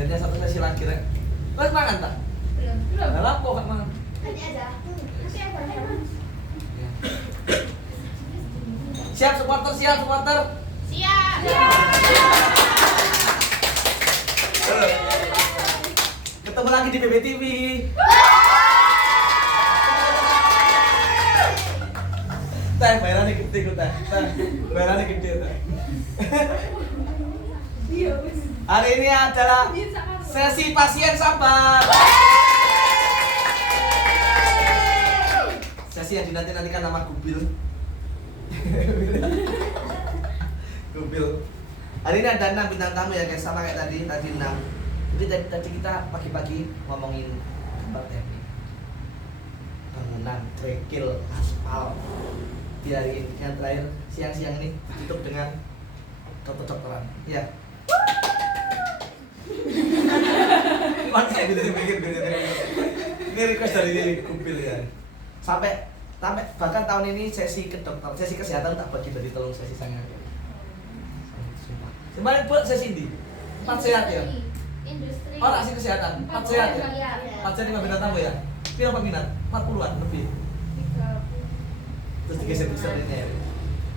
Akhirnya satu sesi lagi rek. Wes mangan tak? Belum. Lah kok gak mangan? Nanti ada. Nanti ada. Ya. Siap supporter, siap supporter. Siap. Ketemu lagi di BBTV. Teh, bayarannya gede kok teh. Teh, bayarannya gede teh. Hari ini adalah sesi pasien sabar. Sesi yang dinanti-nantikan nama Gubil. Gubil. Hari ini ada 6 bintang tamu ya guys, sama kayak tadi 6. Jadi tadi kita pagi-pagi ngomongin gambar teknik, bangunan, kerikil, aspal. Di hari ini yang terakhir siang-siang ini ditutup dengan dokter-dokteran. Iya. Makanya gitu dipikir gitu. Ini request dari Kupil ya. Sampai bahkan tahun ini sesi kesehatan tak bagi dari tolong sesi sangat. Kemarin buat sesi ini 4 sehat ya. Industri. Oh, nasi kesehatan 4 sehat ya. 4 sehat 5 bintang tamu ya. Berapa peminat? 40-an lebih. Terus digeser-geser ini ya.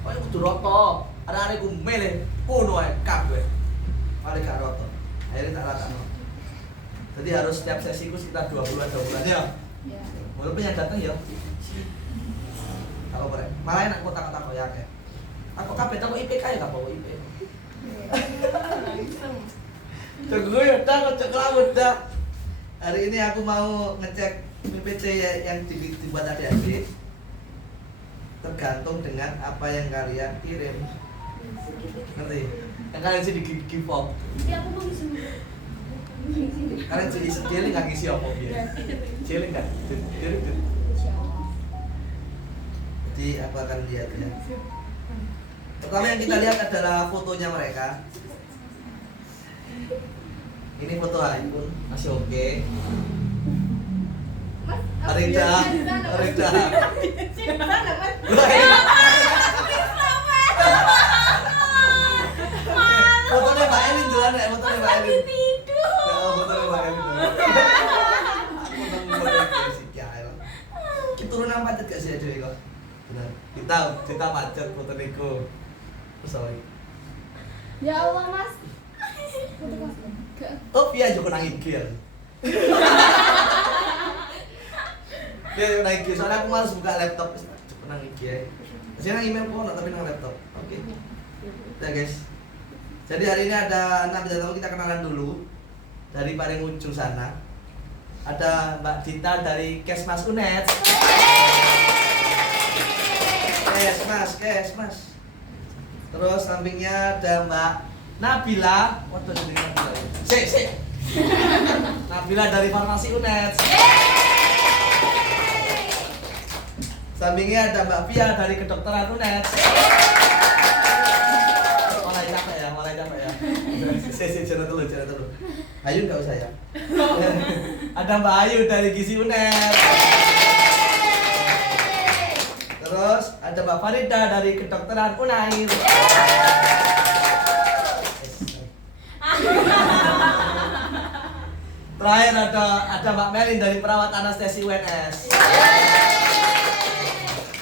Oh, itu kudu roto. Ada ku milih kuno ae kabeh. Mari gak roto. Akhirnya tak lakano. Jadi harus setiap sesi ku sekitar 2 bulan ya. Ya. Walaupun yang datang ya. Kalau boleh. Malah enak kota-kota ya kayak. Aku kabeh tak IPK ya tak bawa IP. Tunggu ya, tak cek dah. Hari ini aku mau ngecek PPT yang dibuat adik-adik. Tergantung dengan apa yang kalian kirim. Ngerti? Yang kalian sih di give up. Jadi aku mau ngisi. Kalian jadi sekali nggak ngisi apa biar? Sekali nggak? Jadi aku akan lihat ya. Pertama yang kita lihat adalah fotonya mereka. Ini foto iPhone masih oke. Arida. Fotonya Mbak Elin duluan ya, fotonya Mbak Elin. Ya, fotonya Mbak Elin duluan. Aku nunggu sih ya. Kita turunan macet gak sih Dewi kok? Benar. Kita macet foto niku. Terus apa lagi? Ya Allah, Mas. Oh, iya juga nang IG ya. Dia nang IG, soalnya aku malas buka laptop. Cukup nang IG ya. Saya nang email kok, tapi nang laptop. Oke. Ya guys. Jadi hari ini ada 6 bintang tamu, kita kenalan dulu. Dari paling ujung sana ada Mbak Dita dari Kesmas Unet. Kesmas. Terus sampingnya ada Mbak Nabila. Waduh, jadi Nabila. Sik. Nabila dari Farmasi Unet. Sampingnya ada Mbak Pia dari Kedokteran Unet. Mulai capek ya. Sisi cerita dulu. Ayu nggak usah ya. Ada Mbak Ayu dari Gizi Unet. Terus ada Mbak Farida dari Kedokteran Unair. Terakhir ada Mbak Melin dari Perawat Anestesi UNS.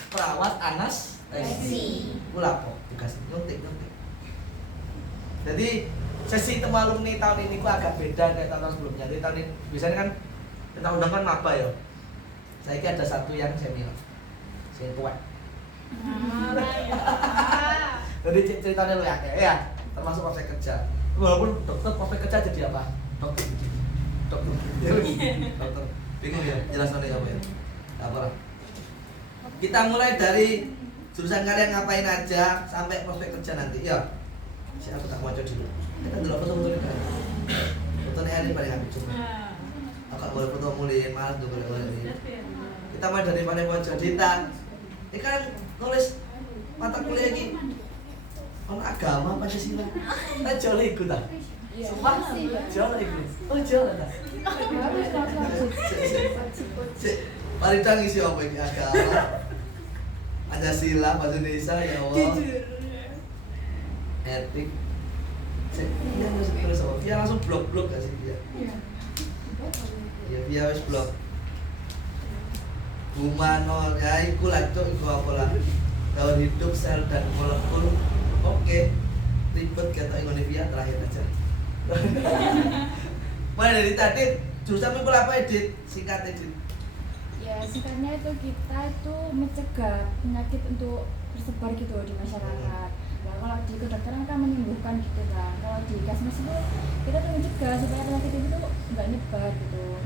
Perawat Anestesi. Ulapo tugas nyuntik. Jadi sesi temu alumni tahun ini gua agak beda kayak tahun sebelumnya. Jadi tahun ini biasanya kan kita undang kan maba ya. Saya kira ada satu yang senior, sing tua. Jadi ceritanya lu ya, termasuk praktek kerja. Walaupun dokter praktek kerja jadi apa? Dokter. Bingung ya, jelasannya apa ya? Apa lah. Kita mulai dari jurusan kalian ngapain aja sampai prospek kerja nanti. Ya. Siapa tak mau dulu. Kita dulu foto-foto ini kan. Fotonya ini paling habis cuma. Agak boleh foto mulai malas tuh boleh ini. Kita mulai dari paling pojok Dita. Ini kan nulis mata kuliah ini. Agama Pancasila. Kita jauh ikut tak? Sumpah, jauh ikut. Oh jauh tak? Farida ngisi apa ini agama? Pancasila, bahasa Indonesia ya Allah. Etik. Via masih terus apa? Via langsung blok gak sih Via? Iya. Ya Via wis blok. Humano, ya iku lah cok, iku apa lah. Daun hidup, sel dan molekul. Oke. Ribet kata Indonesia terakhir aja. Mulai dari tadi jurusan minggu apa Edit? Singkat Edit. Ya singkatnya itu kita itu mencegah penyakit untuk tersebar gitu di masyarakat. Nah kalau di kedokteran kan menyembuhkan gitu kan. Kalau di Kasmas itu kita tuh mencegah supaya penyakit itu tuh nggak nyebar gitu.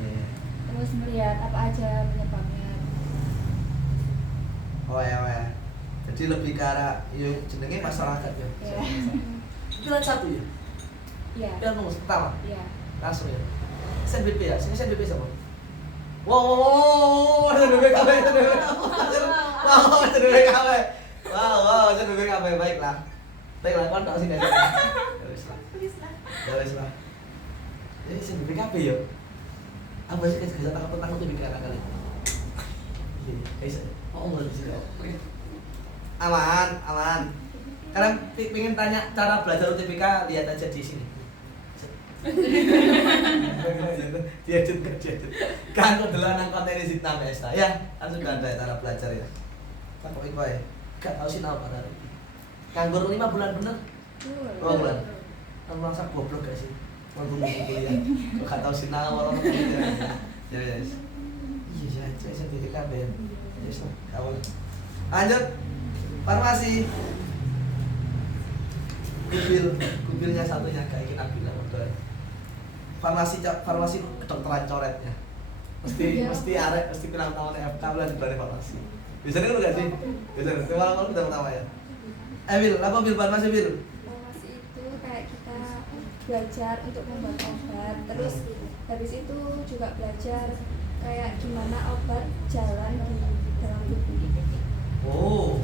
Terus melihat apa aja penyebabnya. Oh ya. Jadi lebih ke arah yuk jenenge masyarakat ya. Iya. Pilihan satu ya. Iya. Pilihan nomor pertama. Iya. Langsung ya. SNBP ya. Sini SNBP siapa? Wow, SNBP KW. Wow, SNBP KW. Wow, SNBP KW baiklah. Baiklah, kon tak sini aja. Ya wis lah. Ya wis lah. Ini SNBP KW ya. Apa sih kita takut tuh bikin kali. Iya, guys. Oh, mau di sini. Aman. Kalian pengen tanya cara belajar UTBK, lihat aja di sini. Diajut. Kan kok dolanan konten di Zitna Mesta ya, kan sudah ada cara belajar ya. Tak kok iku ae. Gak tau sinau padahal. Nganggur 5 bulan bener. Oh, bulan. Kan merasa goblok gak sih? Waktu mau kuliah. Kok gak tau sinau orang ya. Iya, saya titik kabeh. Yes, awal. Lanjut. Farmasi. Kubilnya satunya kayak kita bilang udah. Farmasi kedokteran coretnya. Mesti arek, mesti bilang tahun FK lah di balik farmasi. Biasanya kan enggak sih? Biasanya malam kita pertama ya. Bil, apa bil farmasi bil? Farmasi itu kayak kita belajar untuk membuat obat. Terus habis itu juga belajar kayak gimana obat jalan di dalam tubuh. Oh.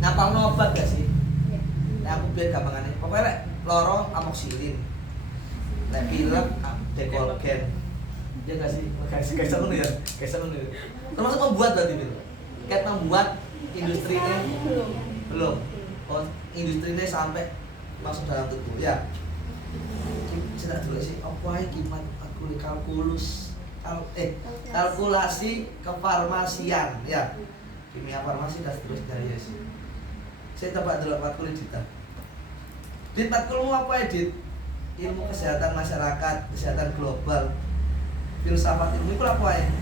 Ngapalno obat gak sih? Ya. Nah, aku biar gampangannya. Pokoknya lek loro amoxicillin. Lek pilek dekolgen. Ya gak sih? Kayak ngono ya. Kayak ngono ya. Termasuk membuat berarti bil. Kayak membuat industrinya belum. Oh, industrinya sampai masuk dalam tubuh. Ya. Saya dulu sih. Apa iki kalkulasi kefarmasian ya. Kimia farmasi dan seterusnya ya sih. Saya tebak dulu matkul Dita. Dit matkulmu apa Dit? Ilmu kesehatan masyarakat, kesehatan global, filsafat ilmu itu apa ya?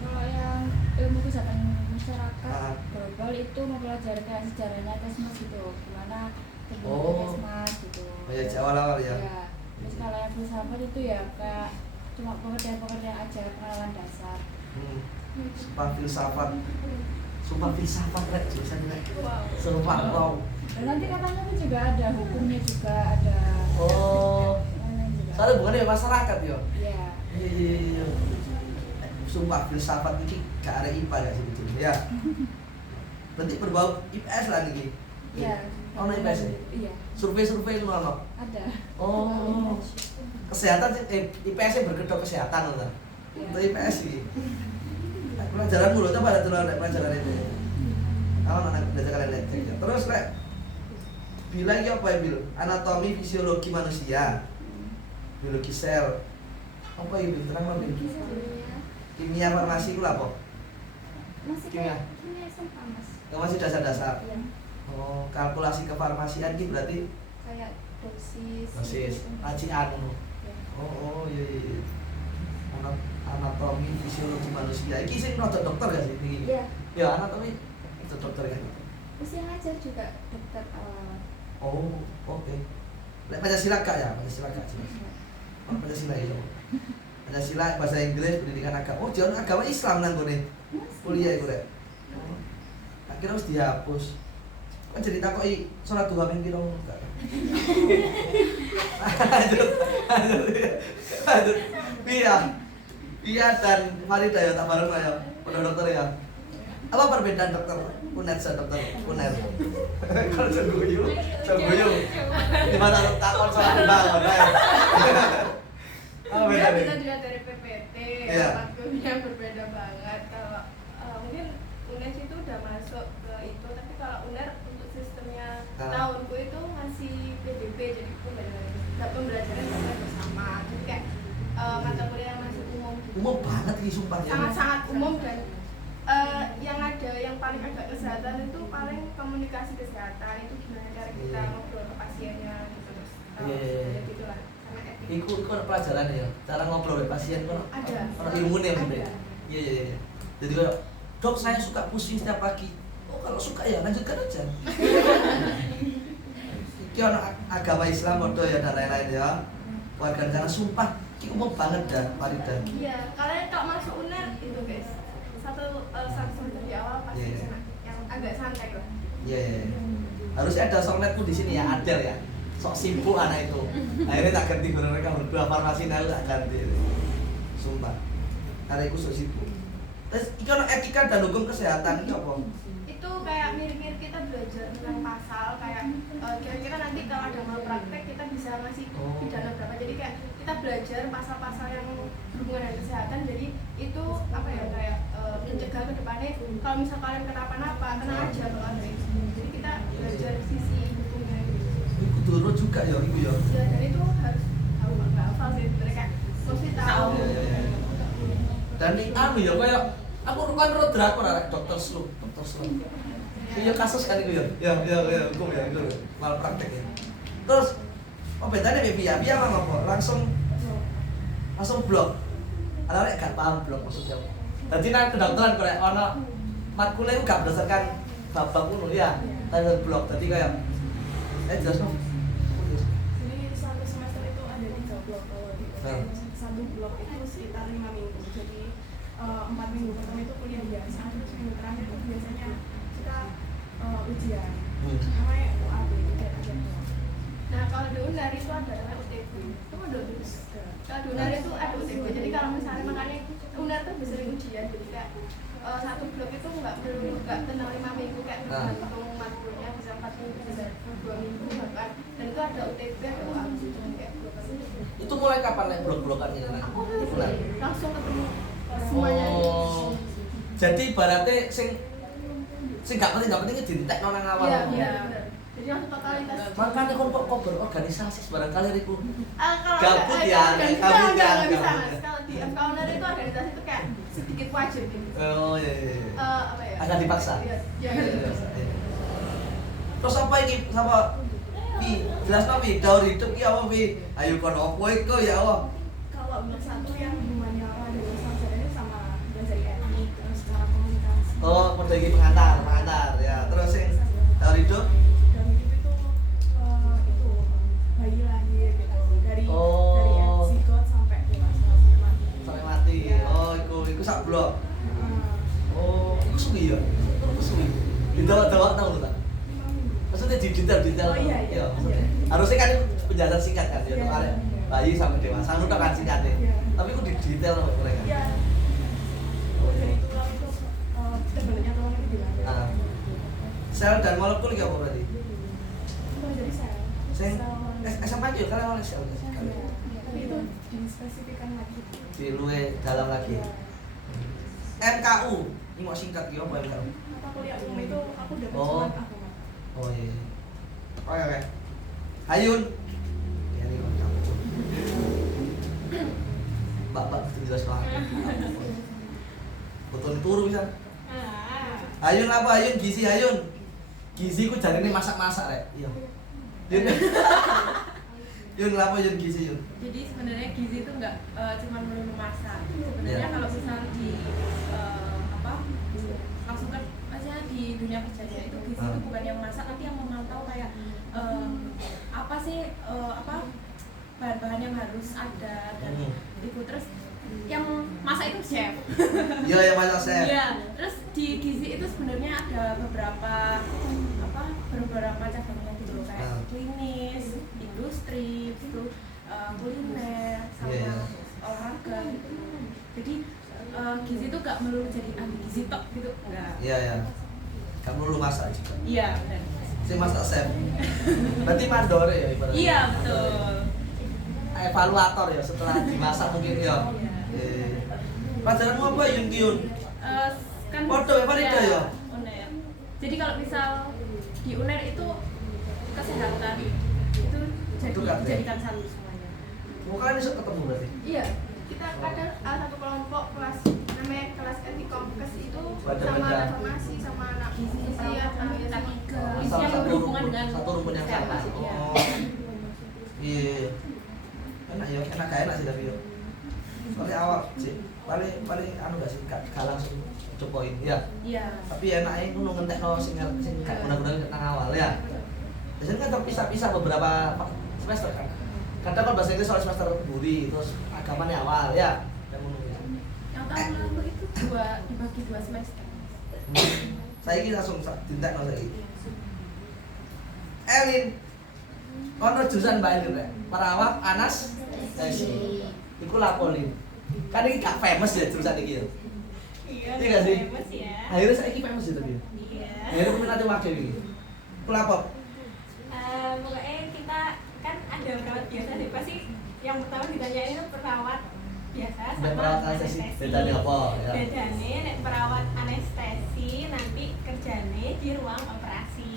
Kalau yang ilmu kesehatan masyarakat global itu mempelajari kayak sejarahnya Kesmas gitu, gimana terbentuknya Kesmas gitu. Oh ya awal-awal ya. Ya. Terus kalau yang filsafat itu ya kayak cuma pengertian-pengertian aja, pengenalan dasar. Sumpah filsafat rek jurusan rek. Sumpah wow. Dan nanti katanya kan juga ada hukumnya juga ada. Oh. Soalnya bukan ya masyarakat yo. Iya. Iya. Sumpah filsafat ini gak ada IPA gak sih betul ya. Berarti berbau IPS lah nih. Iya. Oh, IPS ya? Iya. Survei itu ono. Ada. Oh. Kesehatan IPS berkedok kesehatan loh. Untuk IPS sih. Pelajaran mulu coba ada tulang pelajaran itu. Kalau anak belajar kalian lihat. Terus lek bilang apa ya bil? Anatomi fisiologi manusia, biologi sel. Apa ya bil? Terang bil. Kimia farmasi itu apa? Masih Kimia. kimia SMA Mas. Masih dasar-dasar. Iya. Oh, kalkulasi kefarmasian gitu berarti Kayak dosis. racian. Iya. Oh iya. Anatomi fisiologi manusia. Iki sing rada dokter gak sih iki? Iya. Ya anatomi itu dokter kan. Terus yang ngajar juga dokter awal. Oh, oke. Lek Pancasila gak ya? Pancasila gak sih? Oh, Pancasila ya. Pancasila bahasa Inggris pendidikan agama. Oh, jangan agama Islam nang gone. Kuliah iku rek. Oh. Akhirnya harus dihapus. Kok jadi takoki salat duha ping piro enggak? Lanjut. Iya dan Farida ya tak bareng lah ya. Udah dokter ya. Apa perbedaan dokter UNER sama dokter UNER? Kalau seguyu. Gimana takon soal bangun ya? Apa Dia bedanya? bisa dilihat dari PPT, Iya. matkulnya berbeda banget. Kalau mungkin UNES itu udah masuk ke itu, tapi kalau UNER untuk sistemnya tahunku itu masih PDB, jadi itu beda-beda pembelajaran belajar bersama. Jadi kayak mata kuliah yang masih umum. Umum banget ini sumpah ya. Sangat-sangat umum dan yang ada yang paling agak kesehatan itu paling komunikasi kesehatan, itu gimana cara kita ngobrol ke pasiennya gitu, terus gitulah, sama etik. Iku ada pelajaran ya, cara ngobrol dengan pasien kan Ada. ilmu nih Ada. maksudnya. Iya. Jadi kayak, dok saya suka pusing setiap pagi. Oh kalau suka ya lanjutkan aja. Iki ana agama Islam modo ya dan lain-lain ya. Warga negara sumpah, iki umum banget dah Farida. Iya, kalian kalau masuk UNER itu guys, satu semester di awal pasti yang agak santai lah. Iya. Harus ada songletku di sini ya, Adel ya. Sok sibuk anak itu. Akhirnya tak ganti bener mereka berdua farmasi naik tak ganti. Sumpah. Karena aku sok sibuk. Terus iki ono etika dan hukum kesehatan iki apa? Itu kayak mirip-mirip kita belajar tentang pasal, kayak kira-kira nanti kalau ada malpraktek kita bisa ngasih pidana berapa. Jadi kayak kita belajar pasal-pasal yang berhubungan dengan kesehatan. Jadi itu apa ya, kayak mencegah ke depannya kalau misal kalian kenapa-napa, tenang aja kalau ada itu. Jadi kita belajar sisi hukumnya gitu. Iku dulu juga ya iku ya. Ya, dan itu harus tahu, nggak hafal sih mereka mesti tahu. Iya. Dan ini anu ya kayak aku kan ro drakor arek dokter Slow. Iya kasus kan itu ya. Ya hukum ya itu malpraktek ya. Terus apa bedanya Via apa? Langsung blok. Anak gak paham blok maksudnya. Dadi nang kedokteran kok ono matkule ku gak berdasarkan babak ngono ya. Tanya blok. Dadi kayak jelas no. Jadi satu semester itu ada 3 blok kalau di Nah. satu blok itu sekitar 5 minggu. Jadi 4 minggu pertama itu kuliah biasa, terus minggu terakhir itu biasanya kita ujian. Namanya UAB itu kayak ada. Nah, kalau di UNER itu ada namanya UTB. Itu ada terus. Kalau di UNER itu ada UTB. Jadi kalau misalnya makanya UNER tuh bisa sering ujian. Jadi kayak satu blok itu nggak tenang 5 minggu kayak tergantung matkulnya, bisa 4 minggu, bisa 2 minggu bahkan. Dan itu ada UTB, ada UAB. Jadi kayak blokan. Itu mulai kapan nek blok-blokan ini? Aku langsung ketemu semuanya. Oh. Jadi ibaratnya sing gak penting dientekno nang awal. Iya, benar. Jadi langsung totalitas. Makanya kok berorganisasi barangkali iku. Kalau Gabut nggak, ya, nggak gabut ya, bisa, gabut Mas. ya. Kalau di FKUNER itu organisasi itu kayak sedikit wajib gitu. Oh iya. Apa ya? Agak dipaksa. Iya. Terus apa iki? Sama Pi, jelas no Pi, daur hidup ki apa Pi? Ayo kon opo iku ya Allah. Kalau blok 1 yang hubungannya apa dengan sarjana sama belajar etik, terus cara komunikasi. Oh, model iki pengantar ya. Terus sing daur hidup Dan itu bayi lahir gitu. Dari zigot sampai dewasa sampai mati. sampai mati. Oh, iku sak blok. Oh, iku suwi ya. Iku suwi. Didawak-dawak tau lho tak? Maksudnya di detail. Oh, iya. Maksudnya. Harusnya kan penjelasan singkat kan ya, untuk arek bayi sampai dewasa ngono kan singkatnya. Iya. Tapi kok di detail loh mereka. Iya. Dari tulang itu sebenarnya tulang itu dilatih. Nah. Sel dan molekul iki apa berarti? Dari sel. Sing Sel. SMA iki kalian oleh sel. Iya. Tapi itu dispesifikan lagi. Di luwe dalam lagi. Iya. MKU. Ini mau singkat iki apa MKU? Mata kuliah umum itu aku dapat Oh. cuma agama. Oh iya. Oke. Hayun. Ya ini kamu. Bapak jelas banget. Betul turu bisa. Hayun apa Hayun? Gizi Hayun. Gizi ku jarine masak-masak rek. Iya. Yun. Yun apa Yun gizi Yun? Jadi sebenarnya gizi itu nggak cuma melulu masak. Sebenarnya Iya. kalau misal di langsung kan maksudnya di dunia kerjanya itu gizi itu bukan yang masak tapi yang memantau kayak apa sih bahan-bahan yang harus ada dan itu terus yang masak itu chef. Iya yang masak chef. Iya, terus di gizi itu sebenarnya ada beberapa cabangnya gitu loh, kayak klinis, industri, itu kuliner sama Iya. olahraga gitu. Jadi gizi itu gak melulu jadi ahli gizi tok gitu, enggak. Iya ya. Kamu lu masak juga. Iya, benar. Si masak chef. Berarti mandore ya ibaratnya. Iya, betul. Evaluator ya setelah dimasak mungkin ya. Pelajaranmu apa Yun Yun? Kan Podo ya Farida ya? UNER. Jadi kalau misal di UNER itu kesehatan itu jadi dekat ya. dijadikan satu semuanya. Oh, kalian bisa ketemu berarti. Iya, kita kadang satu kelompok kelas namanya kelas Etikomkes itu Beda-beda. sama reformasi sama anak Gizi iya sama kita sama tiga. Oh, Gizi salah yang satu berhubungan rumpun, dengan satu rumpun yang sama. kesehatan, iya. Oh. Iya. Enak ya, enak gak enak sih tapi yo. Soalnya awal sih paling anu gak sih gak langsung cobain ya. Iya. Tapi enaknya ngono ngentekno sing gak guna-guna nang awal ya. Biasanya kan terpisah-pisah beberapa semester kan. Kadang kan bahasa Inggris soal semester buri, terus agamanya awal ya. Dan ngono ya. Yang tahun lalu itu dibagi 2 semester. Saya ini langsung dintekno saiki. Elin. Ono jurusan Mbak Elin rek. Perawat anestesi. Iku lapolin. Kan ini gak famous ya jurusan iki ya. Iya. Iya gak sih? Famous ya. Akhirnya saya ini famous ya tapi. Iya. Akhirnya peminatnya wakil ini. Iku lapor. Pokoknya kita kan ada perawat biasa sih pasti yang pertama ditanyain itu perawat biasa Sampai sama perawat anestesi. Bedanya apa ya? Bedanya nek perawat anestesi nanti kerjanya di ruang operasi.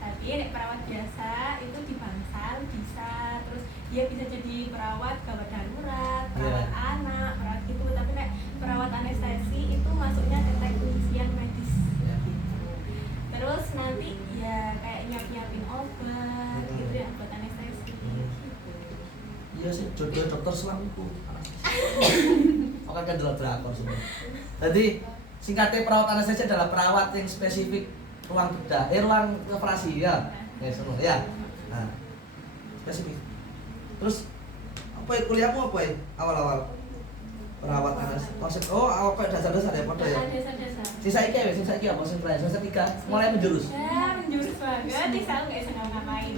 Tapi nek perawat biasa itu di bangsal bisa, terus dia bisa jadi perawat gawat darurat, perawat Iya. anak, perawat gitu. Tapi nek perawat anestesi itu masuknya ke teknisian medis. Ya. Terus nanti ya kayak nyiapin obat gitu ya buat anestesi. Iya sih, jodoh dokter selamiku. Oke kan adalah drakor semua. Jadi singkatnya perawat anestesi adalah perawat yang spesifik ruang bedah, ruang operasi ya. Ya semua ya. Nah, spesifik. Terus apa ya kuliahmu apa ya awal-awal? Perawat anestesi. Konsep awal kayak dasar-dasar ya pada ya. Dasar-dasar. Sisa iki apa? Sisa iki apa? Sisa 3 mulai menjurus. Ya menjurus banget, sih saya nggak bisa ngapain.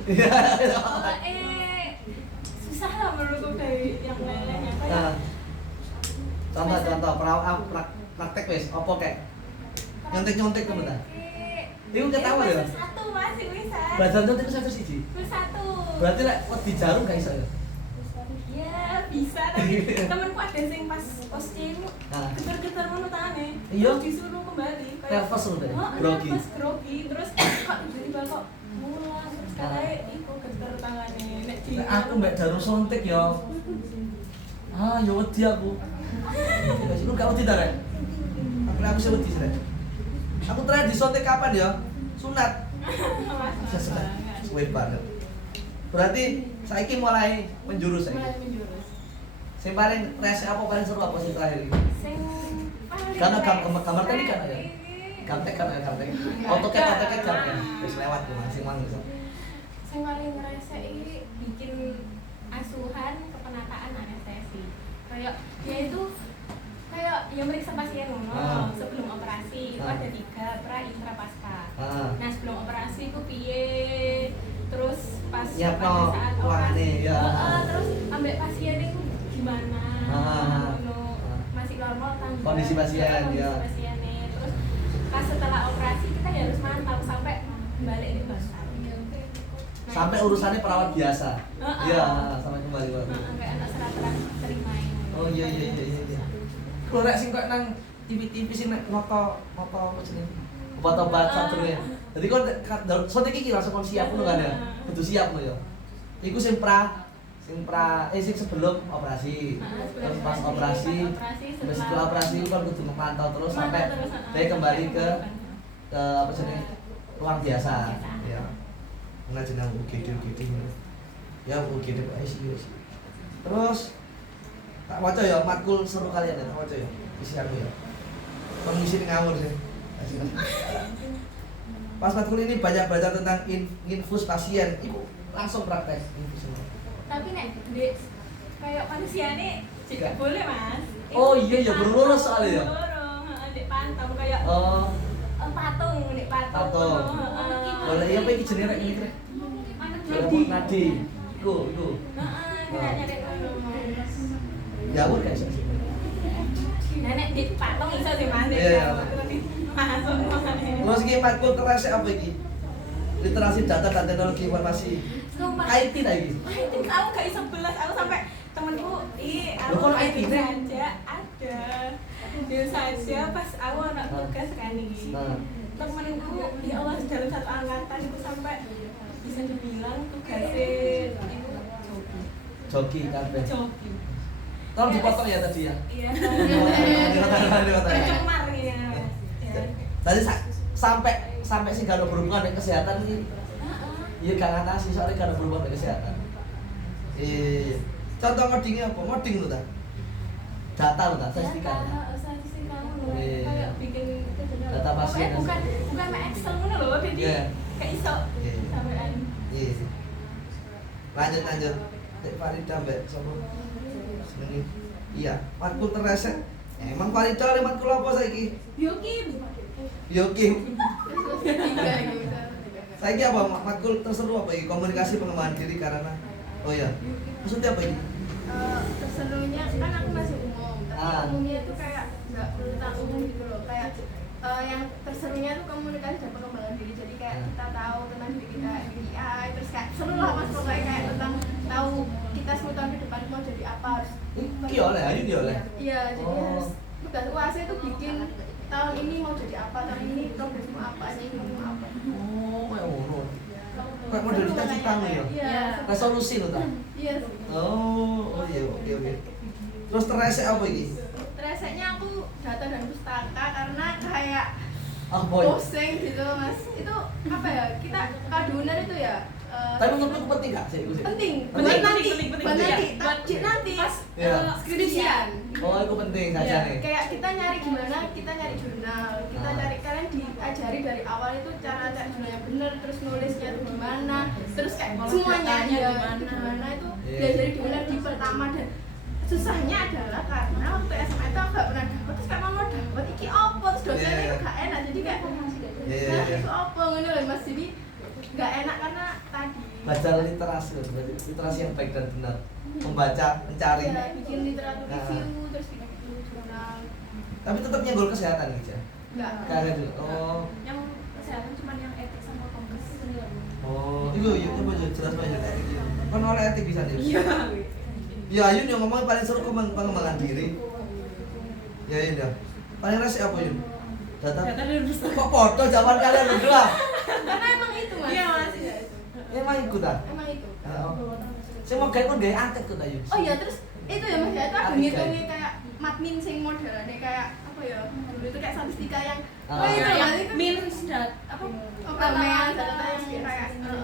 Susah lah menurutku dari yang lain-lainnya. Nah, Kayak contoh perawat praktek wis apa kayak nyontek-nyontek tuh bener. Iku ketawa ya? Satu masih bisa. Belajar nyontek satu siji. Satu. Berarti lek wedi jarum gak iso ya? Ya bisa tapi temenku ada yang pas posting Nah. getar-getar ngono tangane. Iya. Terus disuruh kembali. Nervous loh tadi, Oh, grogi. nervous, grogi. Terus kok tiba-tiba kok mulang terus katanya iku getar tangane nek di Nek aku mbak jarum sontek ya. Ah, ya wedi aku. Wis lu gak wedi ta, Rek? Aku sih wedi sih, Rek. Aku terakhir disontek kapan ya? Sunat. Suwe banget. Berarti saiki mulai menjurus saiki. mulai menjurus. Sing paling rese apa paling seru apa sih terakhir ini? Sing paling Karena rese gambar tadi kan ya? Gamtek kan ya, gamtek. AutoCAD kan ya. Wis lewat tuh masing-masing gitu. Sing paling ngerasa ini bikin asuhan kepenataan anestesi. Kayak dia itu kayak yang meriksa pasien Ah. sebelum operasi itu Ah. ada 3 pra intra pasca. Ah. Nah sebelum operasi itu piye, terus pas Nyiapno pada saat ruangane, operasi, ya. terus ambek pasien itu gimana, Ah. ngono. Masih normal kan? Kondisi pasien, Kondisi ya. pasiennya. Terus pas setelah operasi kita harus mantau sampai balik di bangsal. Nah, Sampai urusannya perawat biasa. Iya, sampai kembali lagi. kayak anak serat-serat terima ini. Oh iya. Kalau rek sing kok nang TV sing nek noto apa jenenge? Obat-obat sadurunge. Jadi kon sote iki langsung kon siap ngono kan ya. Kudu siap lho ya. Iku sing sing sebelum operasi. Terus pas operasi, terus setelah operasi kon kudu memantau terus sampai dia kembali ke apa jenenge? Ruang biasa. Ya. Nah jeneng UGD. Ya UGD ICU. Terus tak waca ya matkul seru kalian ya, tak waca ya. Isi aku ya. Kondisi ngawur sih. Pas matkul ini banyak belajar tentang infus pasien, itu langsung praktek infus. Tapi nek dek kayak manusiane juga boleh mas. Oh iya ya baru lulus soalnya ya. Dek pantau kayak patung nek patung. Patung. Boleh iya apa iki jenenge rek ini rek? Nadi. Nadi. Iku. Nyari Jawur guys. nenek di patung iso sih mas. Iya. Masuk makanya. Terus iki matkul keras apa iki? Literasi data dan teknologi informasi. Sumpah. IT ta iki? IT aku gak iso belas, aku sampai temenku aku Loh, kok IT nih? saja ada. Dia saja pas aku anak tugas kan ini. Nah. Temenku ya Allah dalam satu angkatan itu sampai bisa dibilang tugasnya itu Joki kabeh. Joki. Tolong dipotong ya tadi ya. Iya. Dipotong. Cemar ya. Ya. Tadi sampai sih gak ada berhubungan dengan kesehatan ini. Iya gak ngatasi soalnya gak ada berhubungan dengan kesehatan. Iya. Contoh ngodingnya apa? Ngoding lu tak? Data lu tak? Statistika. Statistika Iya. kayak bikin Data pasien. Bukan Excel ngono lho, jadi Iya. kayak iso Iya. sampean. Iya. Lanjut. Dek Farida mbak sama senengi. Iya, matkul teresek. Emang Farida oleh matkul apa saiki? Biokim. Yoki. Tiga gitu. Saiki apa matkul terseru apa ini? Komunikasi pengembangan diri karena oh ya. Maksudnya apa ini? Terserunya kan aku masih umum, tapi umumnya itu kayak nggak tentang umum gitu loh, kayak yang terserunya itu komunikasi dan pengembangan diri. Jadi kayak kita tahu tentang diri kita MBTI, terus kayak seru lah mas, pokoknya kayak tentang tahu kita 10 tahun ke depan mau jadi apa, harus Ki oleh, ayo di oleh. iya, jadi Oh. harus tugas UAS itu bikin tahun ini mau jadi apa, tahun ini progresmu apa, ini mau apa. Oh, kayak ngono. Kayak model cita-citamu ya. Iya. Resolusi lo tak? Iya. Oh iya, oke. Terus teresek apa ini? Reseknya aku data dan pustaka karena kayak Ah boy. pusing gitu mas. Itu apa ya, kita kaduner itu ya Tapi menurutku penting gak sih? penting buat Penting, nanti penting. buat Iya, nanti buat nanti pas Iya. skripsian. Oh, itu penting saja Ya, nih. kayak kita nyari gimana, kita nyari jurnal, kita Ah. nyari, kalian diajari dari awal itu cara cari jurnal yang benar, terus nulisnya itu gimana, terus kayak Olah semuanya datanya ya gimana. itu gimana itu Iya. diajari benar di pertama. Dan susahnya adalah karena waktu SMA itu aku gak pernah dapet, terus kayak mau dapet iki opo, terus dosennya Iya. itu gak enak, jadi kayak Iya. nah itu opo ngono loh mas, jadi gak enak karena tadi Baca literasi, literasi yang baik dan benar. Membaca, mencari. ya, bikin literatur Nah. review, terus bikin jurnal. Tapi tetap nyenggol kesehatan gitu ya. Enggak. Kayak gitu. Oh. Yang kesehatan cuma yang etik sama kongres. Oh, itu coba jelas banget etik. Kan oleh etik bisa nih. Iya. Ya Yun yang ngomong paling seru pengembangan diri. Ya Yun ya. Paling resik apa Yun? Data. Data dan pustaka. Kok foto zaman kalian berdua? Karena emang itu mas. Iya, Mas. Iya, itu. Emang ikut ah? Emang itu. Saya mau gaya gaya antek tuh Yun. Oh iya, terus itu ya mas ya, itu ada Apik, ngitungnya kayak matmin sing modelnya kayak apa ya, dulu itu kayak statistika yang Ah. oh itu Yang mas, itu means dat apa? ramean data yang kayak gitu.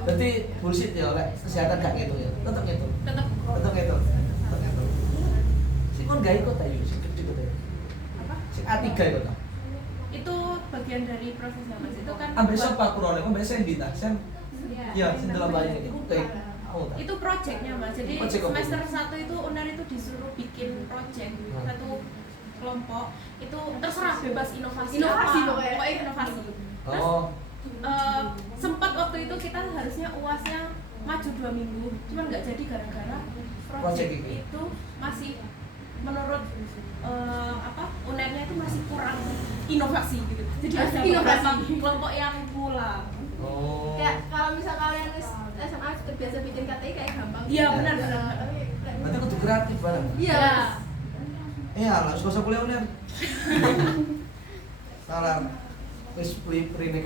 Berarti bullshit ya oleh kesehatan gak ngitung ya? Tetap ngitung. Tetap Tetap ngitung. Tetap ngitung. Si kon gaya kok Yun, si gede kok ya. apa? Si A3 kok ta. Itu bagian dari prosesnya Mas. Itu kan Ambil buat- siapa kurang? Ambil Sandy ta? Sen. Iya, sen dalam banyak itu kayak oh ta. itu projectnya Mas. Jadi Project apa? semester 1 itu UNER itu disuruh bikin project satu kelompok itu terserah bebas inovasi Inovasi apa. pokoknya. Inovasi. Terus Oh. sempat waktu itu kita harusnya UASnya maju 2 minggu, cuman nggak jadi gara-gara Project project itu. itu masih menurut UNER-nya itu masih kurang inovasi gitu. Jadi Masih ada inovasi. beberapa kelompok yang pulang. Oh. Kayak kalau misal kalian SMA terbiasa bikin KTI kayak gampang. Iya, Iya. benar. Berarti kudu kreatif banget. Iya. Iya, lah suka kuliah uner. Salah. Wis prene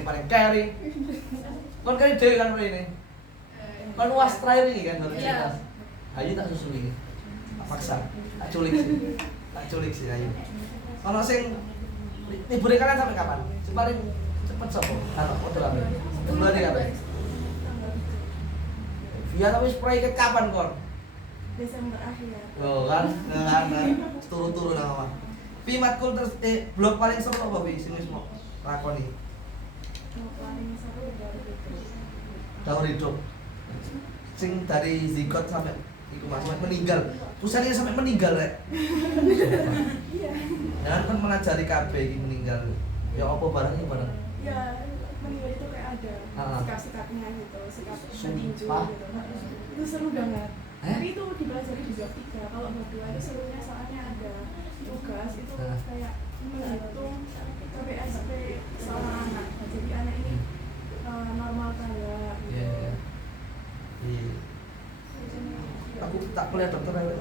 paling carry. Kon kan dhewe kan prene. Kon was terakhir ini kan baru Iya. cerita. Ayo tak susul iki. Tak paksa. Tak culik sih. Tak culik sih ayo. Kalau sing libur kalian sampai kapan? Sing paling cepet sapa? Kalau foto kabeh. Kembali kabeh. Via tapi spray ke kapan kon? Desember akhir. Oh kan, turu-turu nang omah. Pi matkul terus blog paling seru apa Pi sing wis mau lakoni? Paling seru dari itu. Daur hidup. Sing dari zigot sampai iku Mas sampai meninggal. Tulisannya sampai meninggal rek. Iya. Jangan kan mengajari KB iki meninggal. Ya apa barang iki barang? Ya, meninggal itu kayak ada Ah. sikap-sikapnya gitu, sikap petinju Sumpah. gitu. Itu seru banget. Eh? Tapi itu dipelajari di bab 3. Kalau bab 2 itu serunya soalnya ada tugas itu Ah. kayak menghitung KPSP seorang anak. Nah, jadi anak ini normal tangga gitu. Iya. Iya. Aku tak kuliah dokter rek.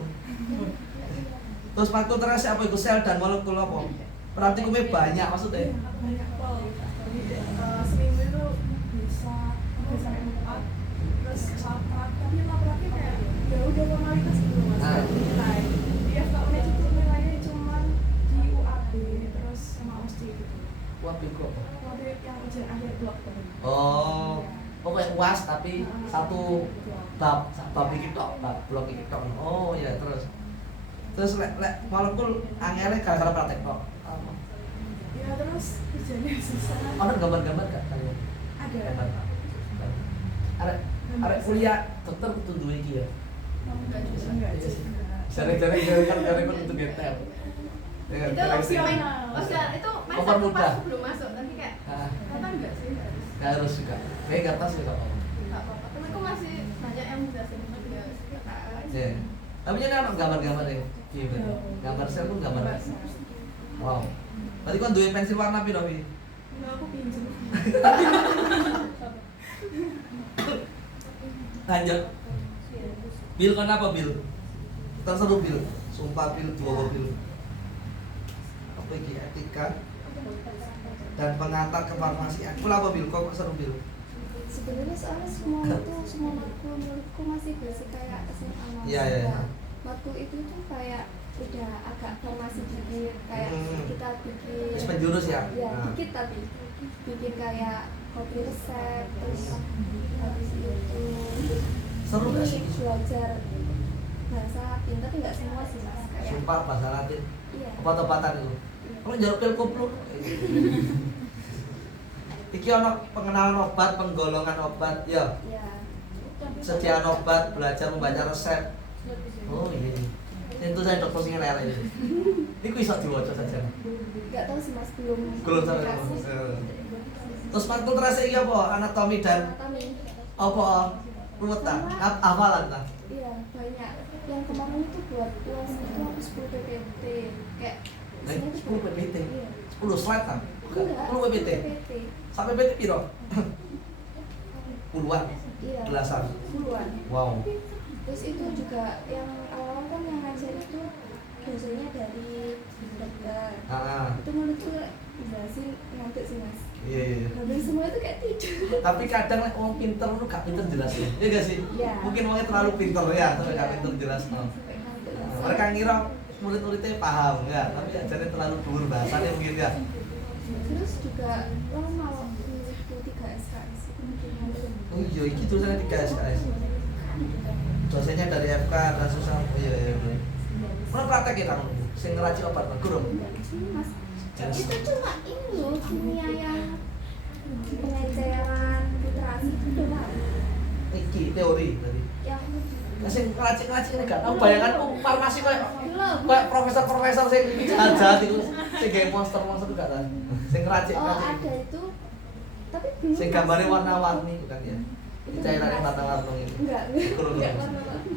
Terus matkul terasa apa iku sel dan molekul apa? Praktikumnya banyak maksudnya. Banyak pol. Jadi seminggu itu bisa 3 sampai 4. Terus laporan, tapi laporannya kayak tapi satu bab iki tok, bab blok iki tok. Oh iya, terus lek walaupun angele gara-gara praktek tok. Ya terus kerjanya susah. Ono gambar-gambar gak kalian? Ada. Gambar. Arek kuliah dokter kudu duwe iki ya. Enggak juga. Sering-sering kan kudu ngetel. Itu opsional. Itu masa Over itu muda. pas belum masuk tapi kayak kata enggak sih harus. Gak harus juga. Kayak kertas juga apa. Enggak apa-apa. Temenku masih banyak yang jelasin tapi ya suka. Iya. Tapi ini ono gambar-gambar ya. Iya. Gambar sel pun gambar. Wow. Berarti kan duwe pensil warna piro, Wi? Enggak, aku pinjem. Lanjut. Bil kenapa Bil? Terseru Bil. Sumpah Bil, dua Bil. Apa iki etika dan pengantar ke farmasi. Aku apa Bil? Kok seru Bil? Sebenarnya soalnya semua matkul menurutku masih basic kayak SMA. Iya, iya, iya. Matkul itu tuh kayak udah agak farmasi dikit, kayak kita bikin Terus penjurus ya? ya Nah. dikit tapi bikin kayak kopi resep, terus habis itu Seru gak sih? belajar bahasa Latin, tapi nggak semua sih mas, kayak Sumpah bahasa Latin. iya Obat-obatan itu. Kalau njaluk pil koplo. Iki ono pengenalan obat, penggolongan obat, ya. iya Sediaan obat, belajar membaca resep. Oh iya. Tentu saya dokter sing elek ini. Iku iso diwaca saja. nggak tahu sih mas, Belum sampai dikasih. Terus matkul terasa iki apa? Anatomi dan Anatomi. apa? Ruwet ta? Hafalan ta? Iya, banyak. Yang kemarin itu buat UAS itu aku 10 PPT. Kayak isinya tuh 10 PPT. Iya. 10 slide ta? Enggak, 10 PPT. Sampai PPT piro? Puluhan, Iya. belasan. Puluhan. Wow. Terus itu juga yang awal kan yang ngajar itu dosennya dari dokter. Itu menurutku jelasin ngantuk sih mas. Iya, iya. Habis semua itu kayak tidur. Tapi kadang lek wong pinter lu gak pinter jelasin. Iya gak sih? Iya. Mungkin wongnya terlalu pinter ya, tapi gak pinter jelasno. Sampai ngantuk. Nah, mereka ngira murid-muridnya paham ya, tapi ajarnya terlalu dhuwur bahasanya mungkin ya. Terus juga lama waktu 3 SKS itu mungkin ngantuk. Oh iya, iki tulisannya 3 SKS. Dosennya dari FK dan susah. Oh iya iya. Mana praktek ya kamu? Sing ngeracik obat guru. Mas, itu cuma ini loh, kimia yang pengejaran literasi itu doang. Iki teori tadi. Yang Sing ngeracik-ngeracik ini gak tahu bayanganku farmasi kayak belum. profesor-profesor sing jahat itu sing gawe monster-monster gak tahu. Sing Oh ngeracik-ngeracik. ada itu, tapi belum. Sing gambarnya warna-warni bukan ya? Itu Cairannya beras. warna-warni itu. Enggak, Kurung. enggak warna-warni.